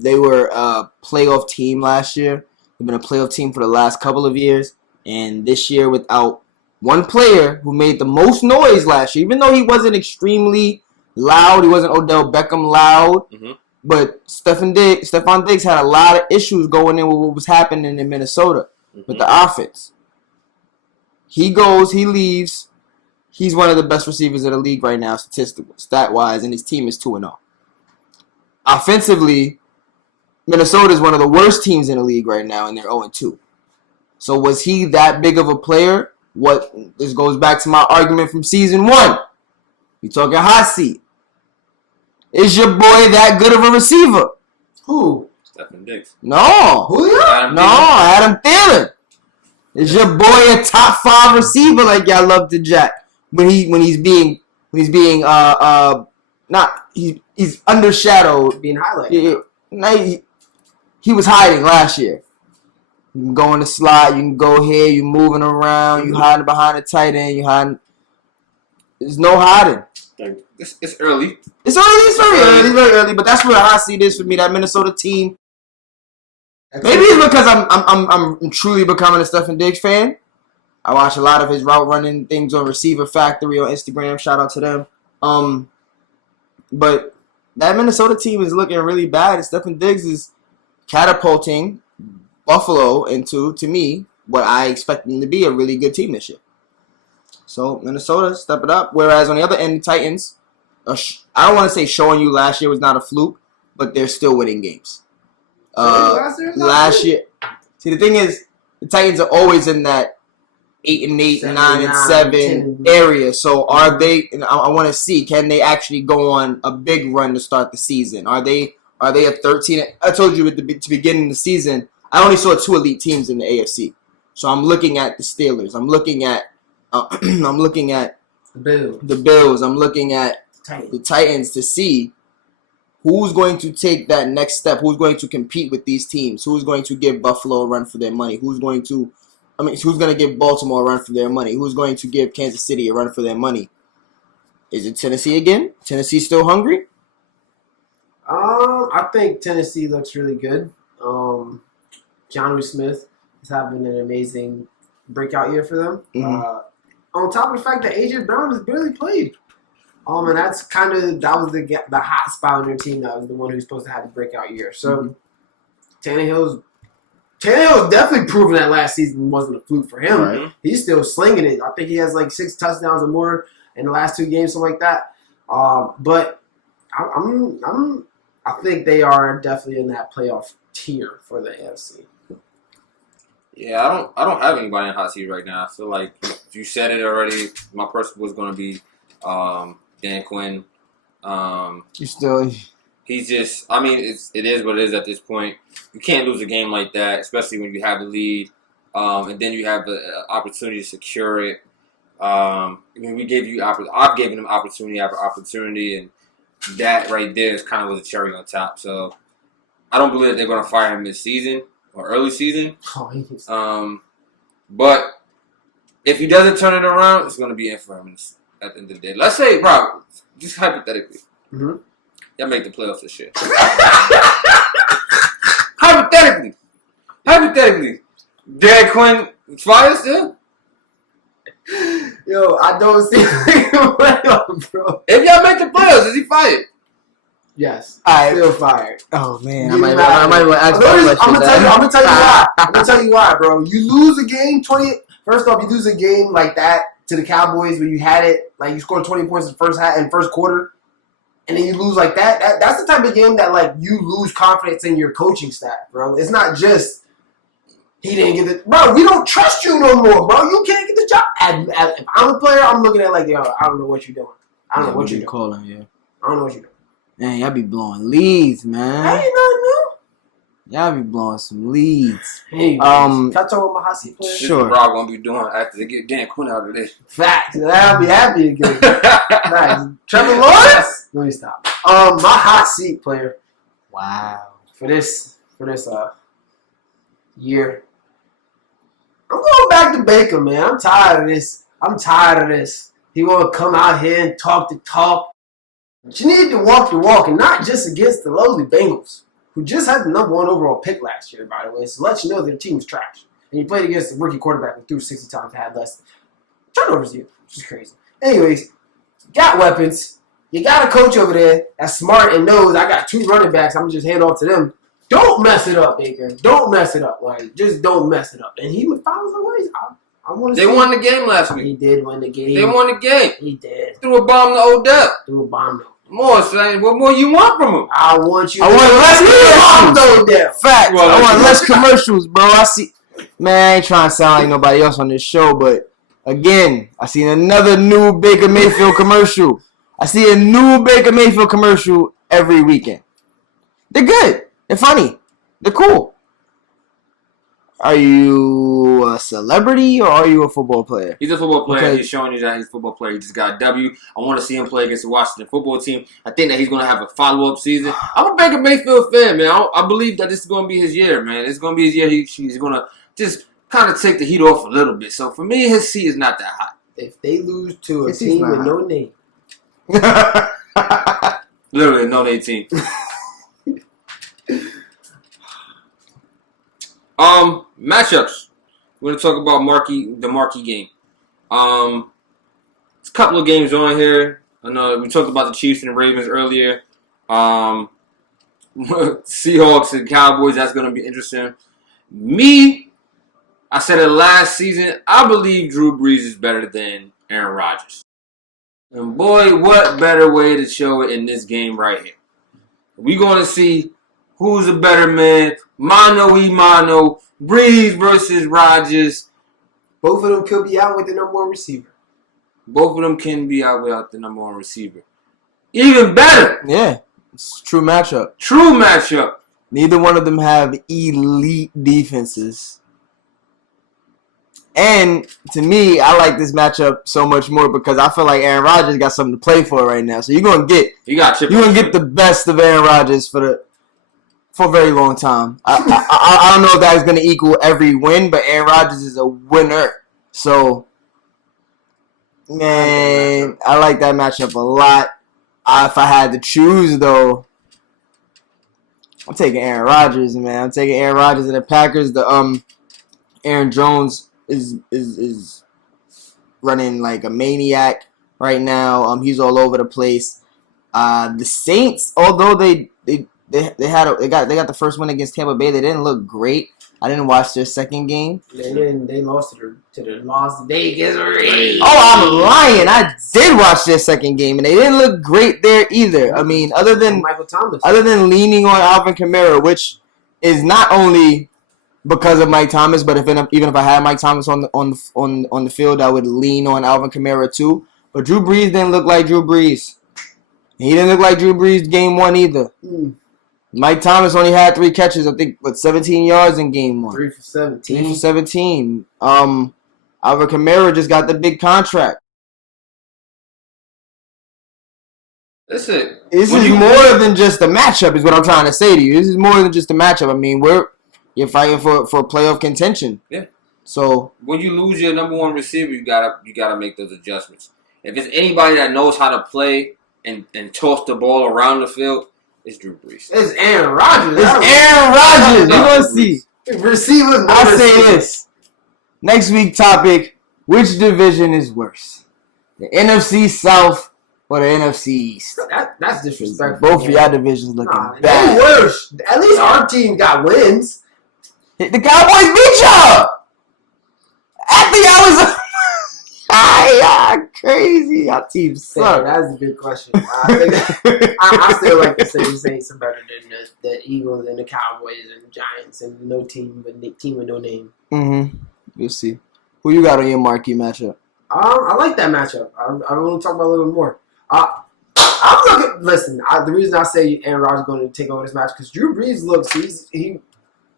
They were a playoff team last year. They've been a playoff team for the last couple of years. And this year, without one player who made the most noise last year, even though he wasn't extremely loud, he wasn't Odell Beckham loud. Mm-hmm. But Stephon Diggs had a lot of issues going in with what was happening in Minnesota with the offense. He goes, he leaves. He's one of the best receivers in the league right now, stat-wise, and his team is 2-0. Offensively, Minnesota is one of the worst teams in the league right now, and they're 0-2. So was he that big of a player? This goes back to my argument from season 1. We talking hot seat. Is your boy that good of a receiver? Who? Stephon Diggs. No. Julio? Adam Thielen. Is your boy a top 5 receiver like y'all love to jack when he's being he's undershadowed, being highlighted. He was hiding last year. You can go in the slot, you can go here, you moving around, you hiding behind the tight end, you hiding. There's no hiding. It's early. It's very early, but that's where the hot seat is for me. That Minnesota team. Maybe it's because I'm truly becoming a Stephon Diggs fan. I watch a lot of his route running things on Receiver Factory on Instagram. Shout out to them. But that Minnesota team is looking really bad. And Stephon Diggs is catapulting Buffalo into, to me, what I expect them to be, a really good team this year. So Minnesota, step it up. Whereas on the other end, the Titans, I don't want to say showing you last year was not a fluke, but they're still winning games. Last year, see, the thing is, the Titans are always in that 8-8, 9-7 area. So are they? I want to see, can they actually go on a big run to start the season? Are they a 13? I told you at the beginning of the season, I only saw 2 elite teams in the AFC. So I'm looking at the Steelers. I'm looking at I'm looking at The Bills. I'm looking at Titans. the Titans to see who's going to take that next step. Who's going to compete with these teams? Who's going to give Buffalo a run for their money? Who's going to give Baltimore a run for their money? Who's going to give Kansas City a run for their money? Is it Tennessee again? Tennessee still hungry? I think Tennessee looks really good. Jonnu Smith is having an amazing breakout year for them. Mhm. On top of the fact that AJ Brown has barely played. And that was the hot spot on their team. That was the one who's supposed to have the breakout year. So Tannehill's definitely proven that last season wasn't a fluke for him. Right. He's still slinging it. I think he has like 6 touchdowns or more in the last 2 games, something like that. But I think they are definitely in that playoff tier for the AFC. Yeah, I don't have anybody in hot seat right now. I feel like you said it already. My person was going to be Dan Quinn. He's just. I mean, it is what it is at this point. You can't lose a game like that, especially when you have the lead, and then you have the opportunity to secure it. I mean, I've given him opportunity after opportunity, and that right there is kind of was a cherry on top. So I don't believe that they're going to fire him this season or early season. But if he doesn't turn it around, it's going to be in for him at the end of the day. Let's say, Rob, just hypothetically, y'all make the playoffs this year. Hypothetically, Dan Quinn fired still? Yo, I don't see playoff, bro. If y'all make the playoffs, is he fired? Yes, Alright. still fired. Oh man, I'm I might ask that I'm question. gonna tell you why. I'm gonna tell you why, bro. You lose a game 20. First off, you lose a game like that to the Cowboys where you had it, like you scored 20 points in the first quarter, and then you lose like that. That's the type of game that like you lose confidence in your coaching staff, bro. It's not just he didn't get it, bro. We don't trust you no more, bro. You can't get the job. If I'm a player, I'm looking at it like, yo, I don't know what you're doing. I don't know what you're doing. Calling, yeah. I don't know what you're doing. Man, y'all be blowing leads, man. That ain't nothing new. Y'all be blowing some leads. Anyways, can I talk about my hot seat player? This is Sure. what Rob gonna be doing after they get Dan Quinn out of this. Facts. I'll be happy again. Facts. Trevor Lawrence? Let me stop. My hot seat player Wow. for this year. I'm going back to Baker, man. I'm tired of this. He want to come out here and talk the talk. But you need to walk the walk, and not just against the lowly Bengals, who just had the #1 overall pick last year, by the way. So let you know their team was trash. And you played against a rookie quarterback who threw 60 times and had less turnovers than you, which is crazy. Anyways, you got weapons. You got a coach over there that's smart and knows I got 2 running backs. I'm going to just hand off to them. Don't mess it up, Baker. Don't mess it up. Like, just don't mess it up. And he found some ways. I want to They won the game last He week. did win the game. They won the game. He did. Threw a bomb to Odell. Threw a bomb, though. More, son. What more you want from him? I want you. I want less commercials. There. Facts. Well, I want let's less commercials, bro. I see. Man, I ain't trying to sound like nobody else on this show, but again, I seen another new Baker Mayfield commercial. I see a new Baker Mayfield commercial every weekend. They're good. They're funny. They're cool. Are you a celebrity or are you a football player? He's a football player. Okay. He's showing you that he's a football player. He just got a W. I want to see him play against the Washington football team. I think that he's going to have a follow-up season. I'm a Baker Mayfield fan, man. I believe that this is going to be his year, man. It's going to be his year. He's going to just kind of take the heat off a little bit. So for me, his seat is not that hot. If they lose to a This is team not with hot. no name, Literally, a no-name team. Matchups. We're going to talk about the Marquee game. There's a couple of games on here. I know we talked about the Chiefs and the Ravens earlier. Seahawks and Cowboys, that's going to be interesting. I said it last season, I believe Drew Brees is better than Aaron Rodgers. And boy, what better way to show it in this game right here. We're going to see who's a better man, mano y mano, Brees versus Rodgers. both of them could be out with the #1 receiver. Both of them can be out without the #1 receiver. Even better, Yeah, it's a true matchup. true matchup. Neither one of them have elite defenses. And to me, I like this matchup so much more because I feel like Aaron Rodgers got something to play for right now. So you're gonna get the best of Aaron Rodgers for a very long time. I don't know if that is gonna equal every win, but Aaron Rodgers is a winner. So man, I like that matchup a lot. If I had to choose though, I'm taking Aaron Rodgers, man. I'm taking Aaron Rodgers and the Packers. Aaron Jones is running like a maniac right now. He's all over the place. The Saints, although they got the first win against Tampa Bay, they didn't look great. I didn't watch their second game. They lost to the Las Vegas Raiders. Oh, I'm lying. I did watch their second game, and they didn't look great there either. I mean, other than leaning on Alvin Kamara, which is not only because of Mike Thomas, but even if I had Mike Thomas on the field, I would lean on Alvin Kamara too. But Drew Brees didn't look like Drew Brees. He didn't look like Drew Brees game one either. Mike Thomas only had 3 catches, I think, 17 yards in game 1. 3 for 17. 3 for 17. Alvin Kamara just got the big contract. Listen, this is more than just a matchup, is what I'm trying to say to you. This is more than just a matchup. I mean, you're fighting for playoff contention. Yeah. So when you lose your number one receiver, you gotta make those adjustments. If it's anybody that knows how to play and toss the ball around the field, it's Drew Brees. It's Aaron Rodgers. You're going to see. Receivers. I say this. Next week topic, which division is worse? The NFC South or the NFC East? That's disrespectful. Both of y'all divisions looking bad. They worse. At least our team got wins. The Cowboys beat y'all. After y'all was... y'all crazy. Y'all team suck. That's a good question. I still like to say the Saints are better than the Eagles and the Cowboys and the Giants and no team with no name. Mm-hmm. You'll see. Who you got on your marquee matchup? I like that matchup. I want to talk about a little bit more. I'm looking. Listen, the reason I say Aaron Rodgers is going to take over this match because Drew Brees looks. He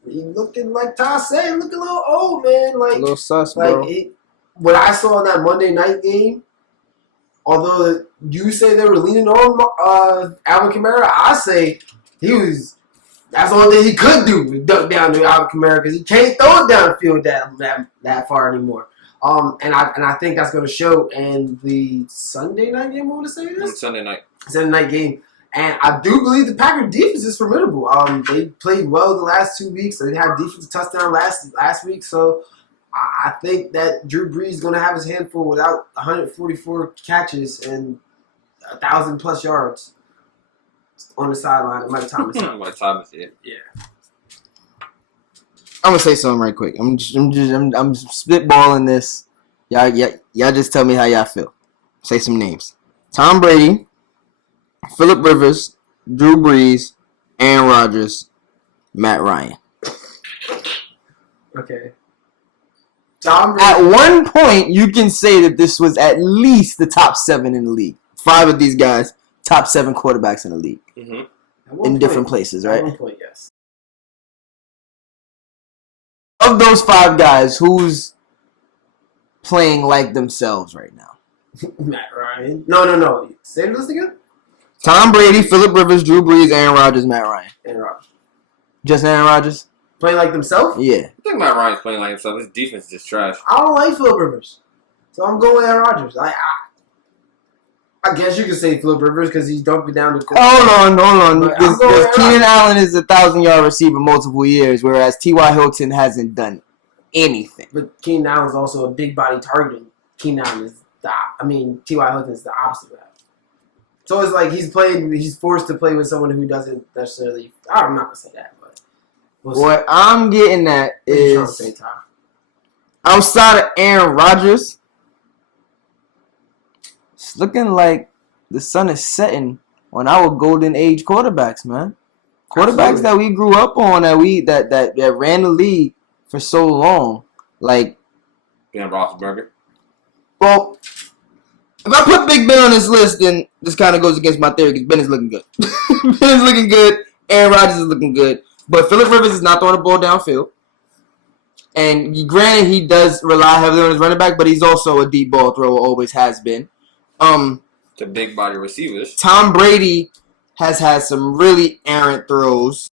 looking like Ty said, looking a little old, man. Like a little sus, bro. What I saw in that Monday night game, although you say they were leaning on Alvin Kamara, I say that's the only thing he could do was duck down to Alvin Kamara because he can't throw it down the field that far anymore. And I think that's going to show in the Sunday night game. What would I say this? Sunday night game. And I do believe the Packers defense is formidable. They played well the last 2 weeks. They had defensive touchdown last week, so I think that Drew Brees is going to have his handful without 144 catches and 1,000+ yards on the sideline. And Mike Thomas. Mike Thomas, yeah. I'm gonna say something right quick. I'm spitballing this. Y'all just tell me how y'all feel. Say some names: Tom Brady, Phillip Rivers, Drew Brees, Aaron Rodgers, Matt Ryan. Okay. At one point, you can say that this was at least the top 7 in the league. 5 of these guys, top 7 quarterbacks in the league. Mm-hmm. In different places, right? At one point, yes. Of those 5 guys, who's playing like themselves right now? Matt Ryan. No. Say the list again. Tom Brady, Phillip Rivers, Drew Brees, Aaron Rodgers, Matt Ryan. Aaron Rodgers. Just Aaron Rodgers? Playing like themselves? Yeah. I think Matt Ryan's playing like himself. His defense is just trash. I don't like Phillip Rivers. So I'm going with Aaron Rodgers. I guess you could say Phillip Rivers because he's dumping down the court. Hold on. Because Keenan Allen is a 1,000-yard receiver multiple years, whereas T.Y. Hilton hasn't done anything. But Keenan Allen is also a big body target. Keenan Allen is T.Y. Hilton is the opposite of that. So it's like he's forced to play with someone who doesn't necessarily. I'm not gonna say that, but what I'm getting at is outside of Aaron Rodgers, it's looking like the sun is setting on our golden age quarterbacks, man. Quarterbacks that we grew up on, that ran the league for so long, like Ben Roethlisberger. Well, if I put Big Ben on this list, then this kind of goes against my theory because Ben is looking good. Ben is looking good. Aaron Rodgers is looking good. But Phillip Rivers is not throwing the ball downfield. And granted, he does rely heavily on his running back, but he's also a deep ball thrower, always has been. The big body receivers. Tom Brady has had some really errant throws.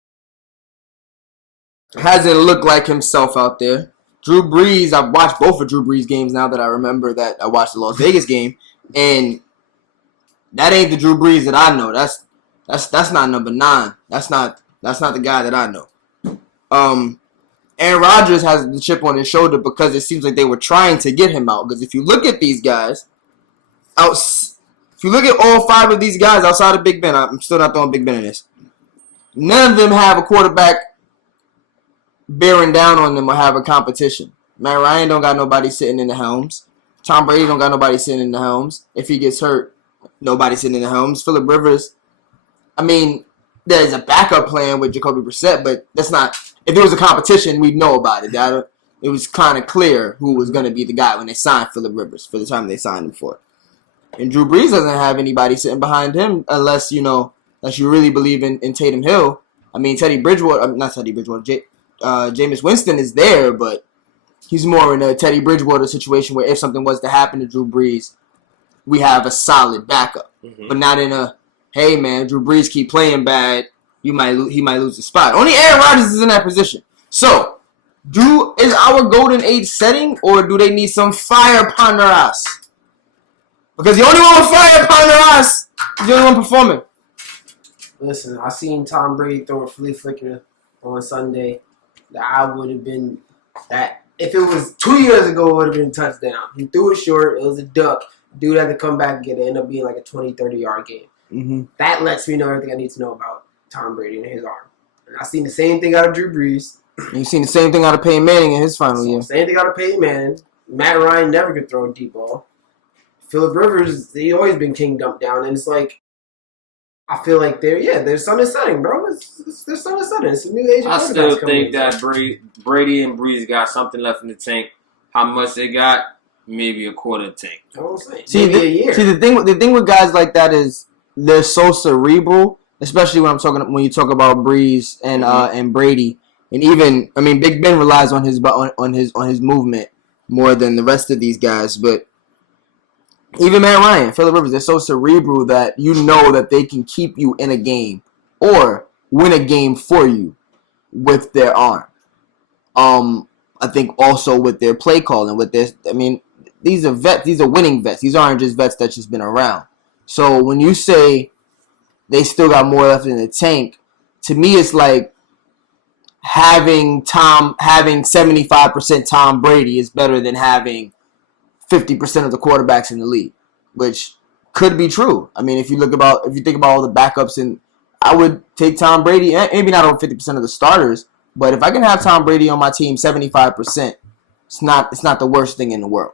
Hasn't looked like himself out there. Drew Brees, I've watched both of Drew Brees games now that I remember that I watched the Las Vegas game, and that ain't the Drew Brees that I know. That's not number 9. That's not the guy that I know. Aaron Rodgers has the chip on his shoulder because it seems like they were trying to get him out. Because if you look at these guys, if you look at all 5 of these guys outside of Big Ben, I'm still not throwing Big Ben in this. None of them have a quarterback bearing down on them or have a competition. Matt Ryan don't got nobody sitting in the helms. Tom Brady don't got nobody sitting in the helms. If he gets hurt, nobody sitting in the helms. Phillip Rivers, I mean, there's a backup plan with Jacoby Brissett, but that's not. If there was a competition, we'd know about it. It was kind of clear who was going to be the guy when they signed Phillip Rivers for the time they signed him for. And Drew Brees doesn't have anybody sitting behind him unless you really believe in Tatum Hill. I mean, Jameis Winston is there, but he's more in a Teddy Bridgewater situation where if something was to happen to Drew Brees, we have a solid backup. Mm-hmm. But not in a, hey man, Drew Brees keep playing bad, he might lose the spot. Only Aaron Rodgers is in that position. So, is our golden age setting, or do they need some fire upon their ass? Because the only one with fire upon their ass is the only one performing. Listen, I seen Tom Brady throw a flea flicker on Sunday. I would have been that. If it was 2 years ago, it would have been a touchdown. He threw it short. It was a duck. Dude had to come back and get it. It ended up being like a 20, 30-yard game. Mm-hmm. That lets me know everything I need to know about Tom Brady and his arm. And I seen the same thing out of Drew Brees. You've seen the same thing out of Peyton Manning in his final year. Same thing out of Peyton Manning. Matt Ryan never could throw a deep ball. Phillip Rivers, he always been king dumped down. And it's like, I feel like their sun is setting, bro. Their sun is setting. It's a new age. I still think that Brady and Breeze got something left in the tank. How much they got? Maybe a quarter tank. Maybe a year. See, the thing with guys like that is they're so cerebral, especially when you talk about Breeze and Brady, and even Big Ben relies on his movement more than the rest of these guys, but. Even Matt Ryan, Phillip Rivers, they're so cerebral that you know that they can keep you in a game or win a game for you with their arm. I think also with their play calling, these are vets, these are winning vets. These aren't just vets that's just been around. So when you say they still got more left in the tank, to me it's like having 75% Tom Brady is better than having 50% of the quarterbacks in the league, which could be true. I mean, if you think about all the backups, and I would take Tom Brady, maybe not over 50% of the starters, but if I can have Tom Brady on my team 75%, it's not the worst thing in the world.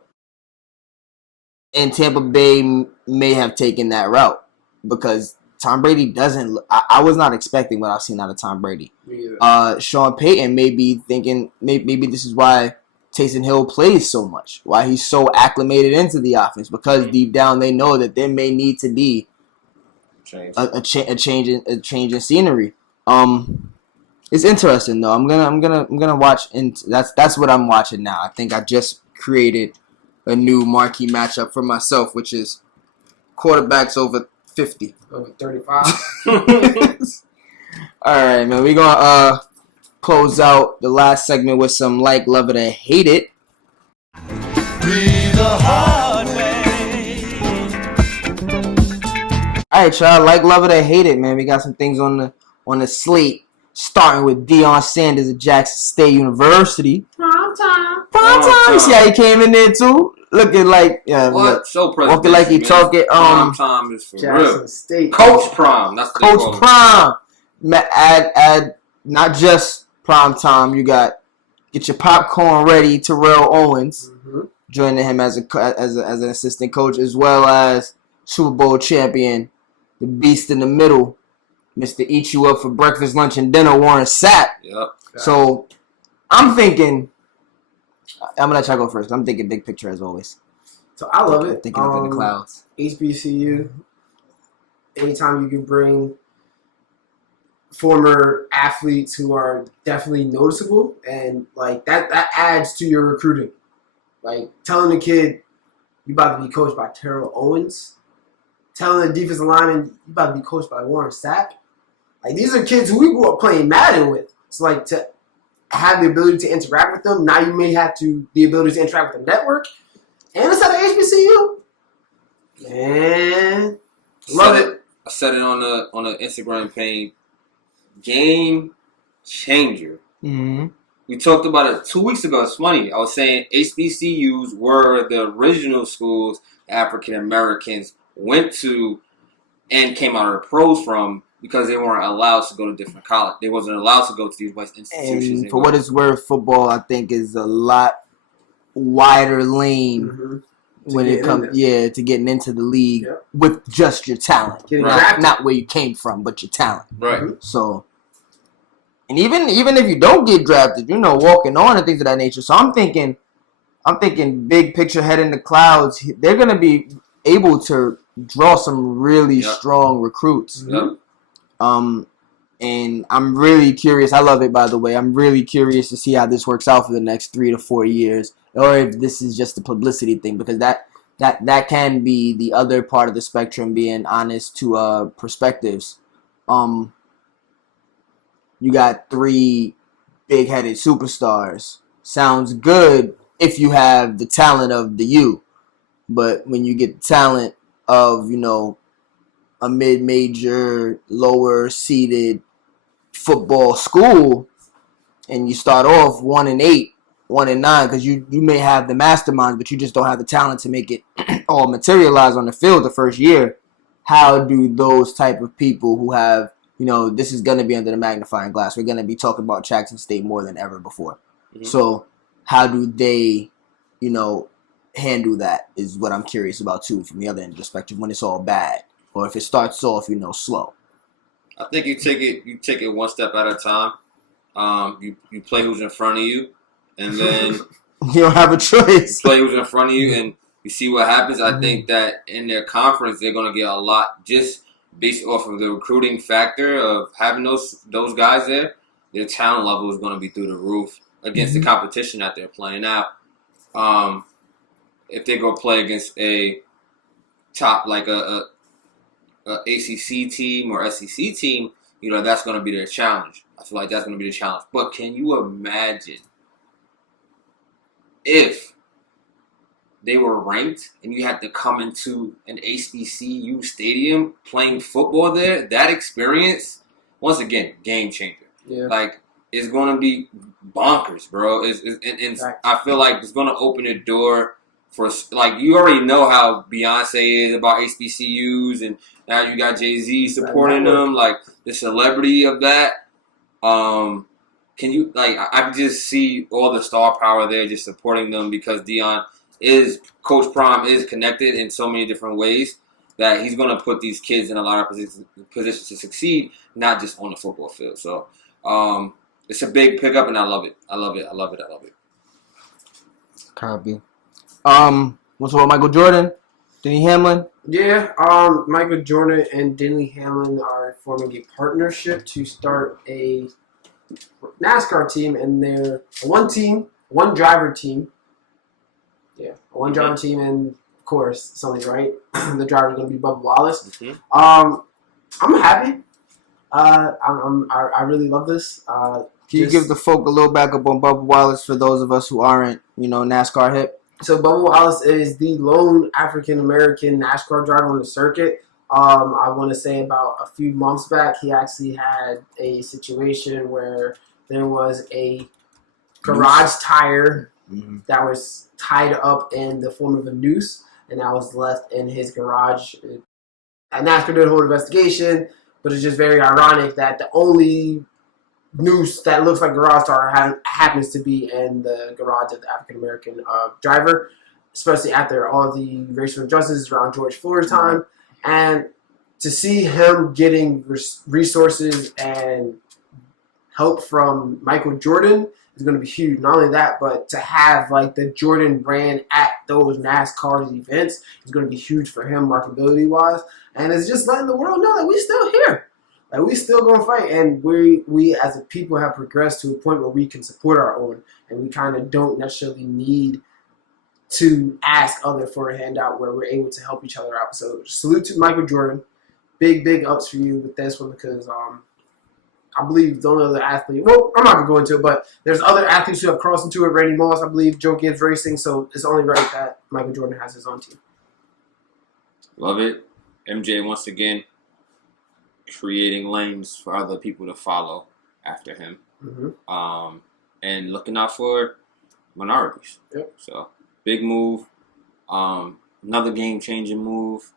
And Tampa Bay may have taken that route because Tom Brady doesn't. I was not expecting what I've seen out of Tom Brady. Sean Payton may be thinking maybe this is why Taysom Hill plays so much, why he's so acclimated into the offense, because deep down they know that there may need to be a change in scenery. It's interesting though. I'm gonna watch, and that's what I'm watching now. I think I just created a new marquee matchup for myself, which is quarterbacks over 50, over 35. All right, man. We're gonna close out the last segment with some like, love it, or hate it. Be the hard way. All right, y'all. Like, love it, or hate it, man. We got some things on the slate, starting with Deion Sanders at Jackson State University. Prime time. You see how he came in there too, looking like so walking like he talking. Prime time is for Jackson real. State. Coach Prime. That's Coach Prime. Add not just prime time. You get your popcorn ready. Terrell Owens joining him as an assistant coach, as well as Super Bowl champion, the beast in the middle, Mr. Eat You Up for breakfast, lunch, and dinner, Warren Sapp. Yep. So I'm thinking, I'm gonna let y'all go first. I'm thinking big picture as always. So I love it. I'm thinking up in the clouds. HBCU. Anytime you can bring former athletes who are definitely noticeable, and like that adds to your recruiting. Like telling the kid you about to be coached by Terrell Owens, telling the defensive lineman you about to be coached by Warren Sapp. Like these are kids who we grew up playing Madden with. So like to have the ability to interact with them, now you may have the ability to interact with the network, and it's at the HBCU. Man, love it. I said it on the Instagram page. Game changer. Mm-hmm. We talked about it 2 weeks ago. It's funny. I was saying HBCUs were the original schools African Americans went to and came out of the pros from because they weren't allowed to go to different college. They wasn't allowed to go to these West institutions. And for what it's worth, football I think is a lot wider lane when it comes to getting into the league with just your talent, not where you came from, but your talent. Right. So, and even if you don't get drafted, walking on and things of that nature. So I'm thinking big picture, head in the clouds. They're gonna be able to draw some really strong recruits. And I'm really curious. I love it, by the way. I'm really curious to see how this works out for the next 3 to 4 years, or if this is just a publicity thing, because that can be the other part of the spectrum. Being honest to perspectives, you got 3 big-headed superstars. Sounds good if you have the talent of the U, but when you get the talent of a mid-major, lower-seeded football school, and you start off 1-8, 1-9, because you may have the masterminds, but you just don't have the talent to make it all materialize on the field the first year. How do those type of people who have, this is going to be under the magnifying glass. We're going to be talking about Jackson State more than ever before. Mm-hmm. So how do they, handle that is what I'm curious about too, from the other end of the spectrum, when it's all bad, or if it starts off, slow. I think you take it one step at a time. You play who's in front of you, and then you don't have a choice. You play who's in front of you, and you see what happens. I think that in their conference, they're going to get a lot just based off of the recruiting factor of having those guys there. Their talent level is going to be through the roof against the competition that they're playing out. If they go play against a top like a ACC team or SEC team, that's going to be their challenge. I feel like that's going to be the challenge. But can you imagine if they were ranked and you had to come into an HBCU stadium playing football there? That experience, once again, game changer. Yeah. Like, it's going to be bonkers, bro. I feel like it's going to open a door for, like, you already know how Beyonce is about HBCUs, and now you got Jay-Z supporting them, like the celebrity of that. Can you, like, I just see all the star power there just supporting them, because Deion Coach Prime is connected in so many different ways that he's going to put these kids in a lot of positions to succeed, not just on the football field. So it's a big pickup, and I love it. I love it. Copy. What's about Michael Jordan? Denny Hamlin? Yeah, Michael Jordan and Denny Hamlin are forming a partnership to start a NASCAR team, and they're one driver team. Yeah, one driver team, and of course, something's right. The driver's going to be Bubba Wallace. Mm-hmm. I'm happy. I really love this. Can you give the folk a little backup on Bubba Wallace for those of us who aren't, NASCAR hip? So Bubba Wallace is the lone African-American NASCAR driver on the circuit. I want to say about a few months back, he actually had a situation where there was a garage tire that was tied up in the form of a noose, and that was left in his garage. NASCAR did a whole investigation, but it's just very ironic that the only noose that looks like garage tire happens to be in the garage of the African-American driver, especially after all the racial injustices around George Floyd's time. And to see him getting resources and help from Michael Jordan is going to be huge. Not only that, but to have like the Jordan brand at those NASCAR events is going to be huge for him marketability-wise. And it's just letting the world know that we're still here. Like, we still gonna fight, and we as a people have progressed to a point where we can support our own, and we kind of don't necessarily need to ask other for a handout where we're able to help each other out. So salute to Michael Jordan. Big ups for you with this one because I believe the only other athlete. Well, I'm not gonna go into it, but there's other athletes who have crossed into it. Randy Moss, I believe, Joe Gibbs Racing. So it's only right that Michael Jordan has his own team. Love it. MJ once again creating lanes for other people to follow after him, and looking out for minorities. Yep. So big move, another game-changing move,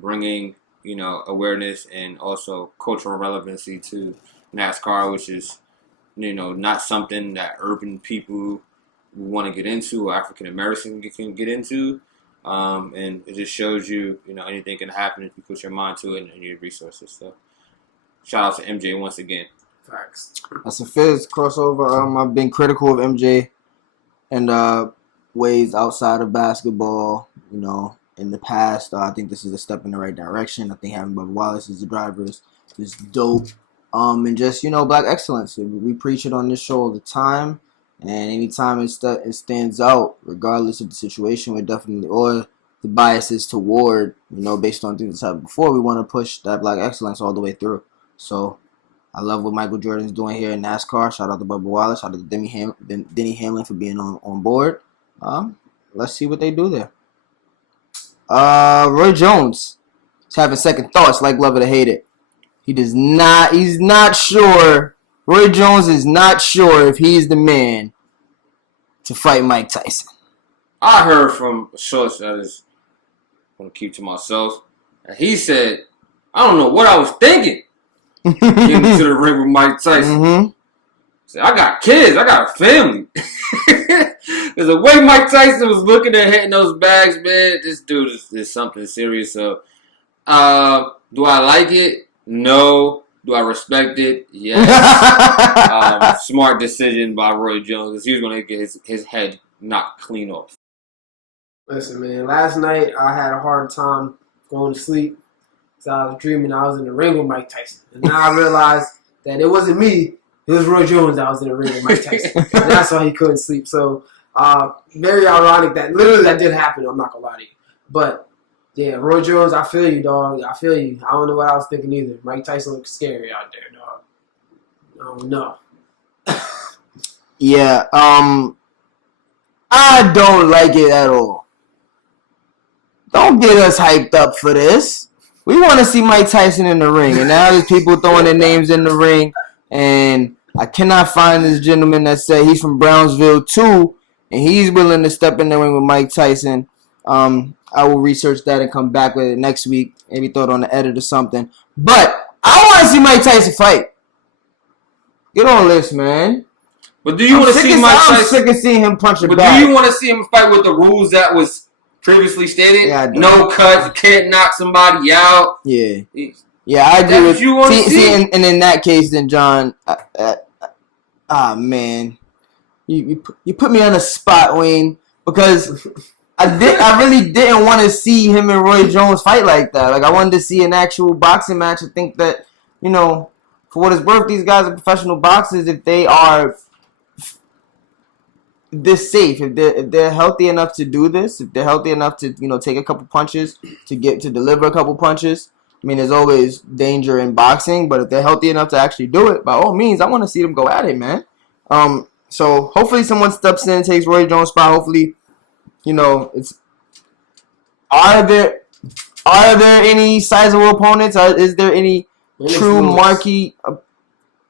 bringing awareness and also cultural relevancy to NASCAR, which is not something that urban people want to get into or African Americans can get into. And it just shows you, anything can happen if you put your mind to it and your resources. So, shout out to MJ once again. Facts. That's a Fizz crossover. I've been critical of MJ and ways outside of basketball, in the past. I think this is a step in the right direction. I think having BUBBA WALLACE as the driver is dope. And just, black excellence. We preach it on this show all the time. And anytime it stands out, regardless of the situation, we're definitely, or the biases toward, based on things that happened before, we want to push that black excellence all the way through. So I love what Michael Jordan's doing here in NASCAR. Shout out to BUBBA WALLACE. Shout out to Denny Hamlin for being on board. Let's see what they do there. Roy Jones is having second thoughts, like love it or hate it. He's not sure. Roy Jones is not sure if he's the man to fight Mike Tyson. I heard from a source that is going to keep to myself, and he said, I don't know what I was thinking getting into the ring with Mike Tyson. Mm-hmm. Said, I got kids. I got a family. Because the way Mike Tyson was looking at hitting those bags, man, this dude is something serious. So, do I like it? No. Do I respect it? Yes. Smart decision by Roy Jones because he was going to get his head knocked clean off. Listen, man, last night I had a hard time going to sleep because I was dreaming I was in the ring with Mike Tyson. And now I realized that it wasn't me. It was Roy Jones that was in the ring with Mike Tyson. And that's why he couldn't sleep. So, very ironic that literally that did happen. I'm not going to lie to you. But, yeah, Roy Jones, I feel you, dog. I feel you. I don't know what I was thinking either. Mike Tyson looks scary out there, dog. I don't know. Yeah, I don't like it at all. Don't get us hyped up for this. We want to see Mike Tyson in the ring. And now there's people throwing their names in the ring. And I cannot find this gentleman that said he's from Brownsville too. And he's willing to step in the ring with Mike Tyson. I will research that and come back with it next week. Maybe throw it on the edit or something. But I want to see Mike Tyson fight. Get on this, man. But do you want to see Mike Tyson? I'm sick of seeing him punch a bag. But do you want to see him fight with the rules that was previously stated? Yeah, I do. No cuts. You can't knock somebody out. Yeah. Yeah, I agree with you. And in that case, then, John, man. You put me on the spot, Wayne, because I really didn't want to see him and Roy Jones fight like that. Like, I wanted to see an actual boxing match. I think that, for what it's worth, these guys are professional boxers. If they are this safe, if they're healthy enough to do this, if they're healthy enough to, take a couple punches, to deliver a couple punches. I mean, there's always danger in boxing, but if they're healthy enough to actually do it, by all means, I want to see them go at it, man. So hopefully someone steps in and takes Roy Jones' spot. Hopefully, it's. Are there any sizable opponents? Is there any true marquee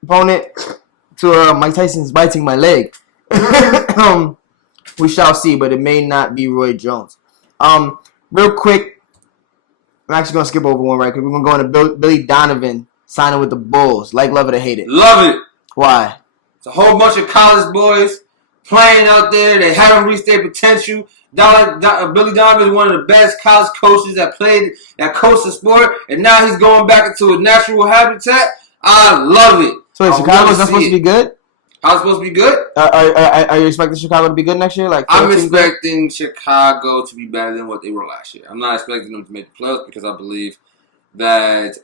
opponent to Mike Tyson's biting my leg? We shall see, but it may not be Roy Jones. Real quick, I'm actually gonna skip over one right quick. We're gonna go into Billy Donovan signing with the Bulls. Like, love it or hate it. Love it. Why? It's a whole bunch of college boys playing out there. They haven't reached their potential. Billy Donovan is one of the best college coaches that coached the sport, and now he's going back into a natural habitat. I love it. So wait, Chicago's not supposed to be good? How's it supposed to be good? Are you expecting Chicago to be good next year? I'm expecting Chicago to be better than what they were last year. I'm not expecting them to make the playoffs because I believe that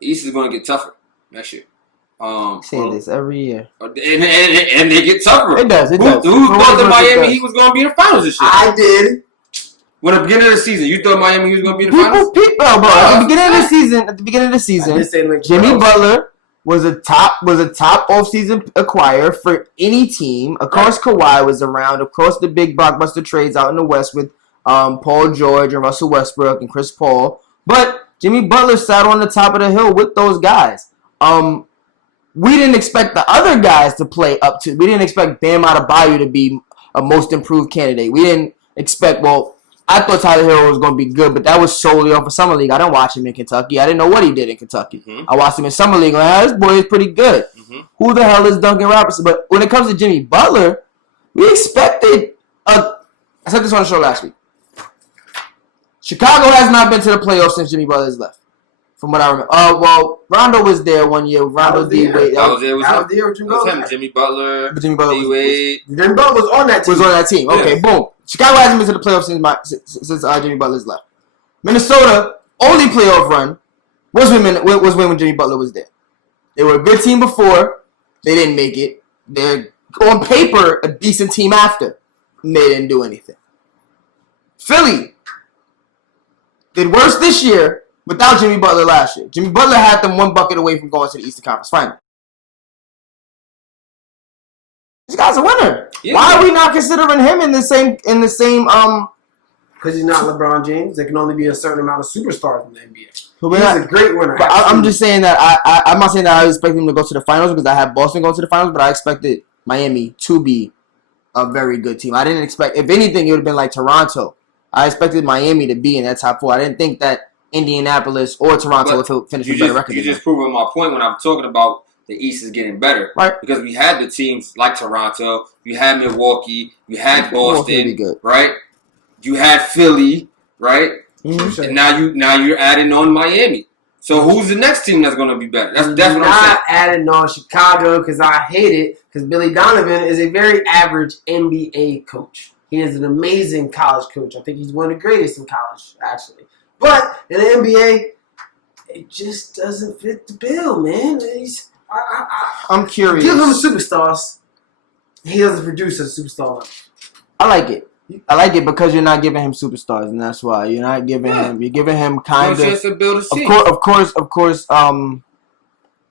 The East is going to get tougher next year. Say this every year. And they get tougher. It does. Who thought that Miami Heat was going to be in the finals this year? I did. When at the beginning of the season, you thought Miami Heat was going to be in the finals? Bro, at the beginning of the season, Jimmy Butler was a top offseason acquire for any team. Of course, Kawhi was around. Of course, the big blockbuster trades out in the West with Paul George and Russell Westbrook and Chris Paul. But Jimmy Butler sat on the top of the hill with those guys. We didn't expect the other guys to play up to. We didn't expect Bam Adebayo to be a most improved candidate. We didn't expect. Well, I thought Tyler Hero was going to be good, but that was solely off of Summer League. I didn't watch him in Kentucky. I didn't know what he did in Kentucky. I watched him in Summer League. This boy is pretty good. Who the hell is Duncan Robinson? But when it comes to Jimmy Butler, we expected. I said this on the show last week. Chicago has not been to the playoffs since Jimmy Butler has left. From what I remember. Well, Rondo was there one year. Rondo D Wade. That was him. Jimmy Butler. D Wade. Jimmy Butler was on that team. Okay, yeah. Boom. Chicago hasn't been to the playoffs since Jimmy Butler's left. Minnesota only playoff run was when Jimmy Butler was there. They were a good team before. They didn't make it. They're on paper a decent team after. And they didn't do anything. Philly did worse this year without Jimmy Butler last year. Jimmy Butler had them one bucket away from going to the Eastern Conference Final. This guy's a winner. Yeah. Why are we not considering him in the same? Because he's not LeBron James. There can only be a certain amount of superstars in the NBA. So he's a great winner. But I'm just saying that I'm not saying that I expect him to go to the finals because I have Boston going to the finals, but I expected Miami to be a very good team. I didn't expect, if anything, it would have been like Toronto. I expected Miami to be in that top four. I didn't think that Indianapolis or Toronto would finish with a better record. You just proving my point when I'm talking about the East is getting better. Right. Because we had the teams like Toronto, you had Milwaukee, you had Boston, right? You had Philly, right? Mm-hmm. And now you're adding on Miami. So who's the next team that's going to be better? That's what I'm saying. Not adding on Chicago because I hate it because Billy Donovan is a very average NBA coach. He is an amazing college coach. I think he's one of the greatest in college, actually. But in the NBA, it just doesn't fit the bill, man. I'm curious. Give him superstars. He doesn't produce a superstar level. I like it. I like it because you're not giving him superstars, and that's why you're not giving him. You're giving him kind of. Just to build a team. Of course.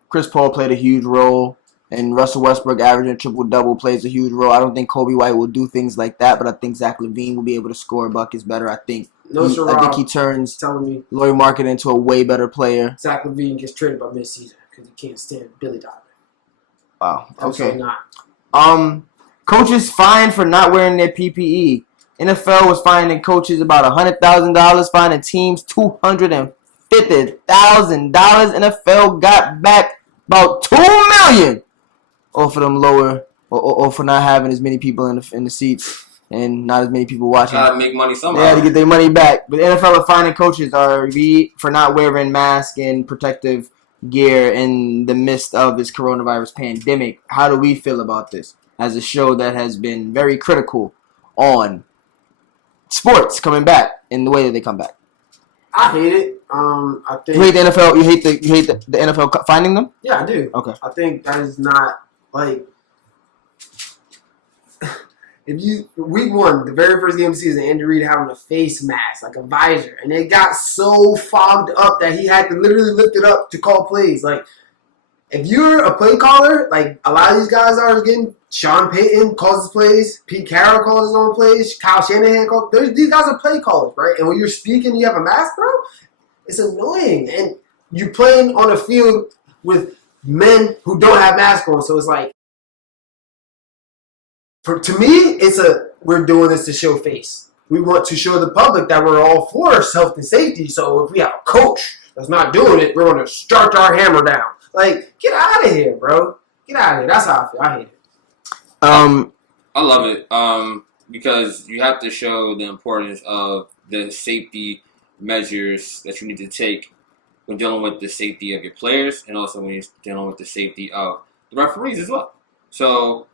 Chris Paul played a huge role, and Russell Westbrook averaging a triple-double plays a huge role. I don't think Kobe White will do things like that, but I think Zach LaVine will be able to score buckets better. I think he turns Lauri Markkanen into a way better player. Zach LaVine gets traded by midseason because he can't stand Billy Donovan. Wow. Okay. Not. Coaches fined for not wearing their PPE. NFL was fining coaches about $100,000, fining teams $250,000. NFL got back about $2 million off of them or for not having as many people in the seats and not as many people watching. Gotta make money somehow. They had to get their money back. But the NFL are fining coaches for not wearing masks and protective gear in the midst of this coronavirus pandemic. How do we feel about this as a show that has been very critical on sports coming back in the way that they come back? I hate it. I think you hate the NFL. You hate the NFL finding them. Yeah, I do. Okay. I think that is not like if you week one, the very first game of the season, Andy Reid having a face mask, like a visor, and it got so fogged up that he had to literally lift it up to call plays. Like, if you're a play caller, like a lot of these guys are getting, Sean Payton calls his plays, Pete Carrol calls his own plays, Kyle Shanahan calls. These guys are play callers, right? And when you're speaking, you have a mask, bro. It's annoying, and you're playing on a field with men who don't have masks on, so it's like. To me, we're doing this to show face. We want to show the public that we're all for health and safety. So if we have a coach that's not doing it, we're going to start our hammer down. Like, get out of here, bro. Get out of here. That's how I feel. I hate it. I love it because you have to show the importance of the safety measures that you need to take when dealing with the safety of your players and also when you're dealing with the safety of the referees as well. So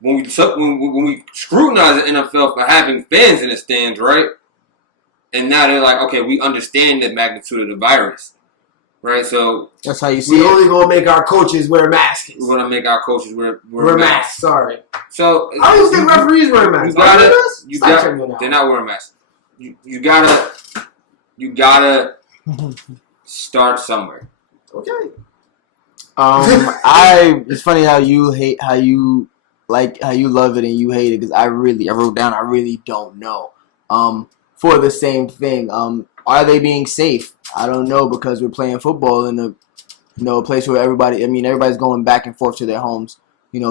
when we scrutinize the NFL for having fans in the stands, right? And now they're like, okay, we understand the magnitude of the virus. right? So That's how you see We it. only gonna make our coaches wear masks. we're gonna make our coaches wear Wear masks. masks. Sorry. So I don't think referees wear masks. You gotta, you got. they're not wearing masks. You gotta start somewhere. Okay. It's funny how you hate, how you love it and you hate it, because I wrote down, I really don't know. For the same thing, are they being safe? I don't know, because we're playing football in a place where everybody's going back and forth to their homes,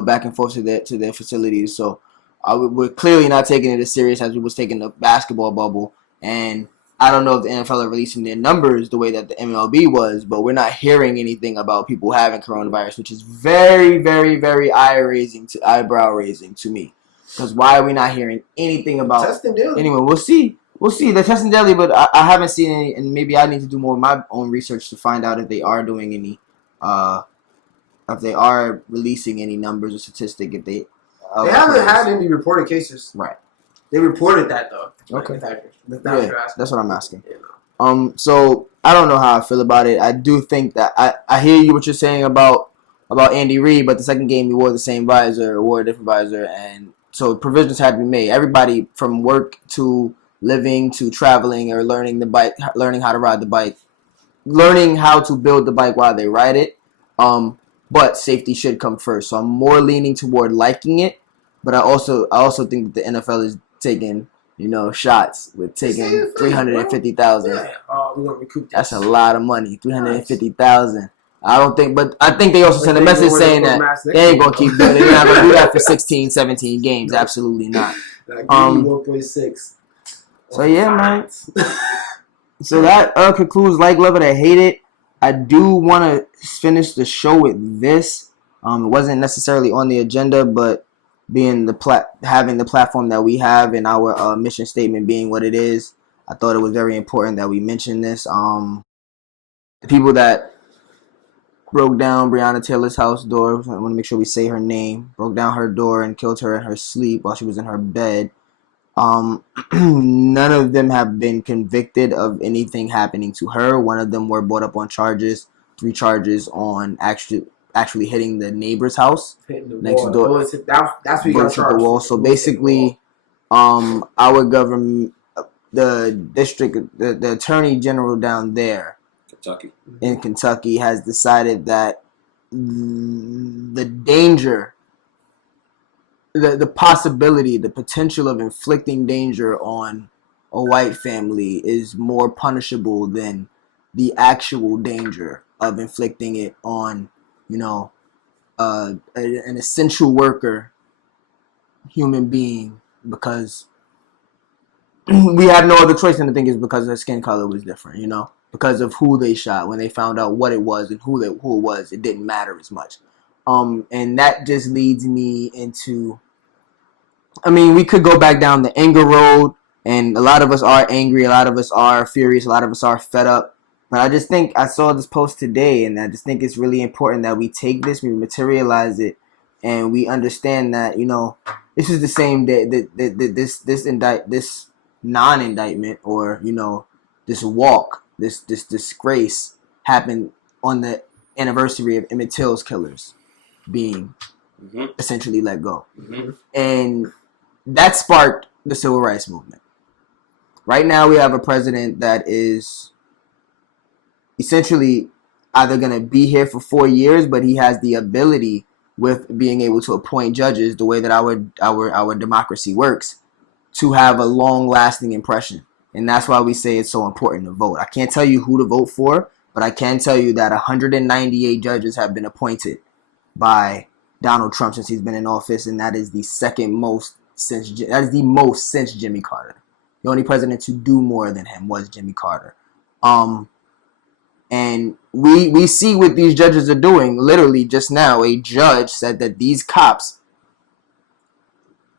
back and forth to their facilities. So we're clearly not taking it as serious as we was taking the basketball bubble. And I don't know if the NFL are releasing their numbers the way that the MLB was, but we're not hearing anything about people having coronavirus, which is very, very, very eyebrow raising to me. Because why are we not hearing anything about Testing daily. Anyway, we'll see. They're testing daily, but I haven't seen any, and maybe I need to do more of my own research to find out if they are doing any, if they are releasing any numbers or statistic. If they haven't had any reported cases. Right. They reported that though. Okay. That's that's what I'm asking. Yeah. So I don't know how I feel about it. I do think that I hear you what you're saying about Andy Reid, but the second game he wore the same visor, or wore a different visor, and so provisions had to be made. Everybody from work to living to traveling or learning learning how to ride the bike, learning how to build the bike while they ride it. But safety should come first. So I'm more leaning toward liking it, but I also think that the NFL is taking shots with taking 350,000. Yeah. We're gonna recoup this. That's a lot of money. 350,000. I think they also sent a message saying that they ain't gonna keep doing it. They're not gonna do that for 16, 17 games. Absolutely not. 1.6. So yeah, man. So that concludes Like, Love It, or Hate It. I do want to finish the show with this. It wasn't necessarily on the agenda, but being having the platform that we have and our mission statement being what it is, I thought it was very important that we mention this. The people that broke down Breonna Taylor's house door, I want to make sure we say her name, broke down her door and killed her in her sleep while she was in her bed. None of them have been convicted of anything happening to her. One of them were brought up on 3 charges on actually hitting the neighbor's house next door. That's what you got charged. The wall. So basically, our government, the district, the attorney general down there in Kentucky has decided that the danger, the possibility, the potential of inflicting danger on a white family is more punishable than the actual danger of inflicting it on, an essential worker, human being, because we had no other choice. And the thing is, because their skin color was different, because of who they shot. When they found out what it was and who it was, it didn't matter as much. And that just leads me into, we could go back down the anger road, and a lot of us are angry, a lot of us are furious, a lot of us are fed up. But I just think I saw this post today, and I just think it's really important that we take this, we materialize it, and we understand that, this is the same day that this non-indictment, or this walk, this disgrace happened on the anniversary of Emmett Till's killers being essentially let go. And that sparked the civil rights movement. Right now we have a president that is essentially either going to be here for 4 years, but he has the ability, with being able to appoint judges the way that our democracy works, to have a long-lasting impression. And that's why we say it's so important to vote. I can't tell you who to vote for, but I can tell you that 198 judges have been appointed by Donald Trump since he's been in office, and that is the most since Jimmy Carter. The only president to do more than him was Jimmy Carter. And we see what these judges are doing. Literally just now, a judge said that these cops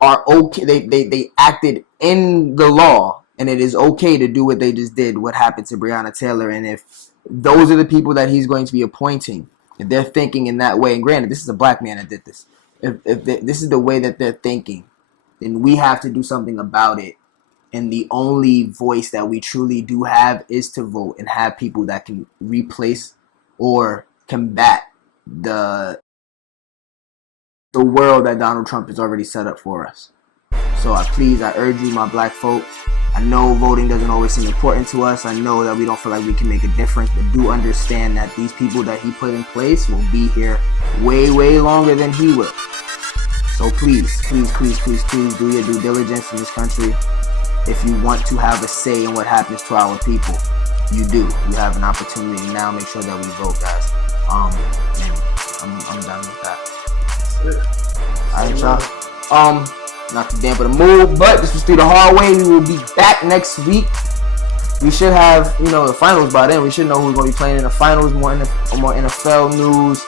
are okay. They acted in the law, and it is okay to do what they just did, what happened to Breonna Taylor. And if those are the people that he's going to be appointing, if they're thinking in that way, and granted, this is a black man that did this, if this is the way that they're thinking, then we have to do something about it. And the only voice that we truly do have is to vote and have people that can replace or combat the world that Donald Trump has already set up for us. So I urge you, my black folk. I know voting doesn't always seem important to us. I know that we don't feel like we can make a difference, but do understand that these people that he put in place will be here way, way longer than he will. So please, please, please, please, please do your due diligence in this country. If you want to have a say in what happens to our people, you do. You have an opportunity now. Make sure that we vote, guys. And I'm done with that. Alright, y'all. Not to dampen the mood, but this was Through the Hard Way. We will be back next week. We should have, the finals by then. We should know who's going to be playing in the finals. More NFL news.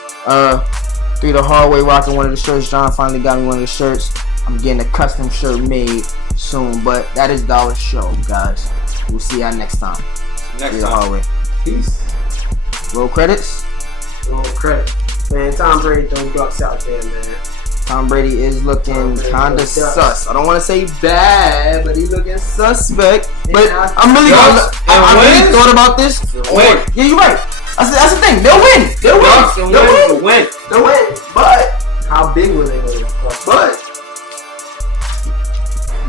Through the Hard Way, rocking one of the shirts. John finally got me one of the shirts. I'm getting a custom shirt made soon, but that is Dollar Show, guys. We'll see y'all next time. Next Through the Hard Way. Peace. Roll credits. Roll credit. Man, Tom Brady throw ducks out there, man. Tom Brady is looking kind of sus. I don't want to say bad, but he's looking suspect. But I'm really I really thought about this. Win. Yeah, you're right. That's the thing. They'll win. They'll win. They'll win. But how big will they win?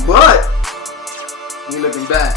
But He looking bad.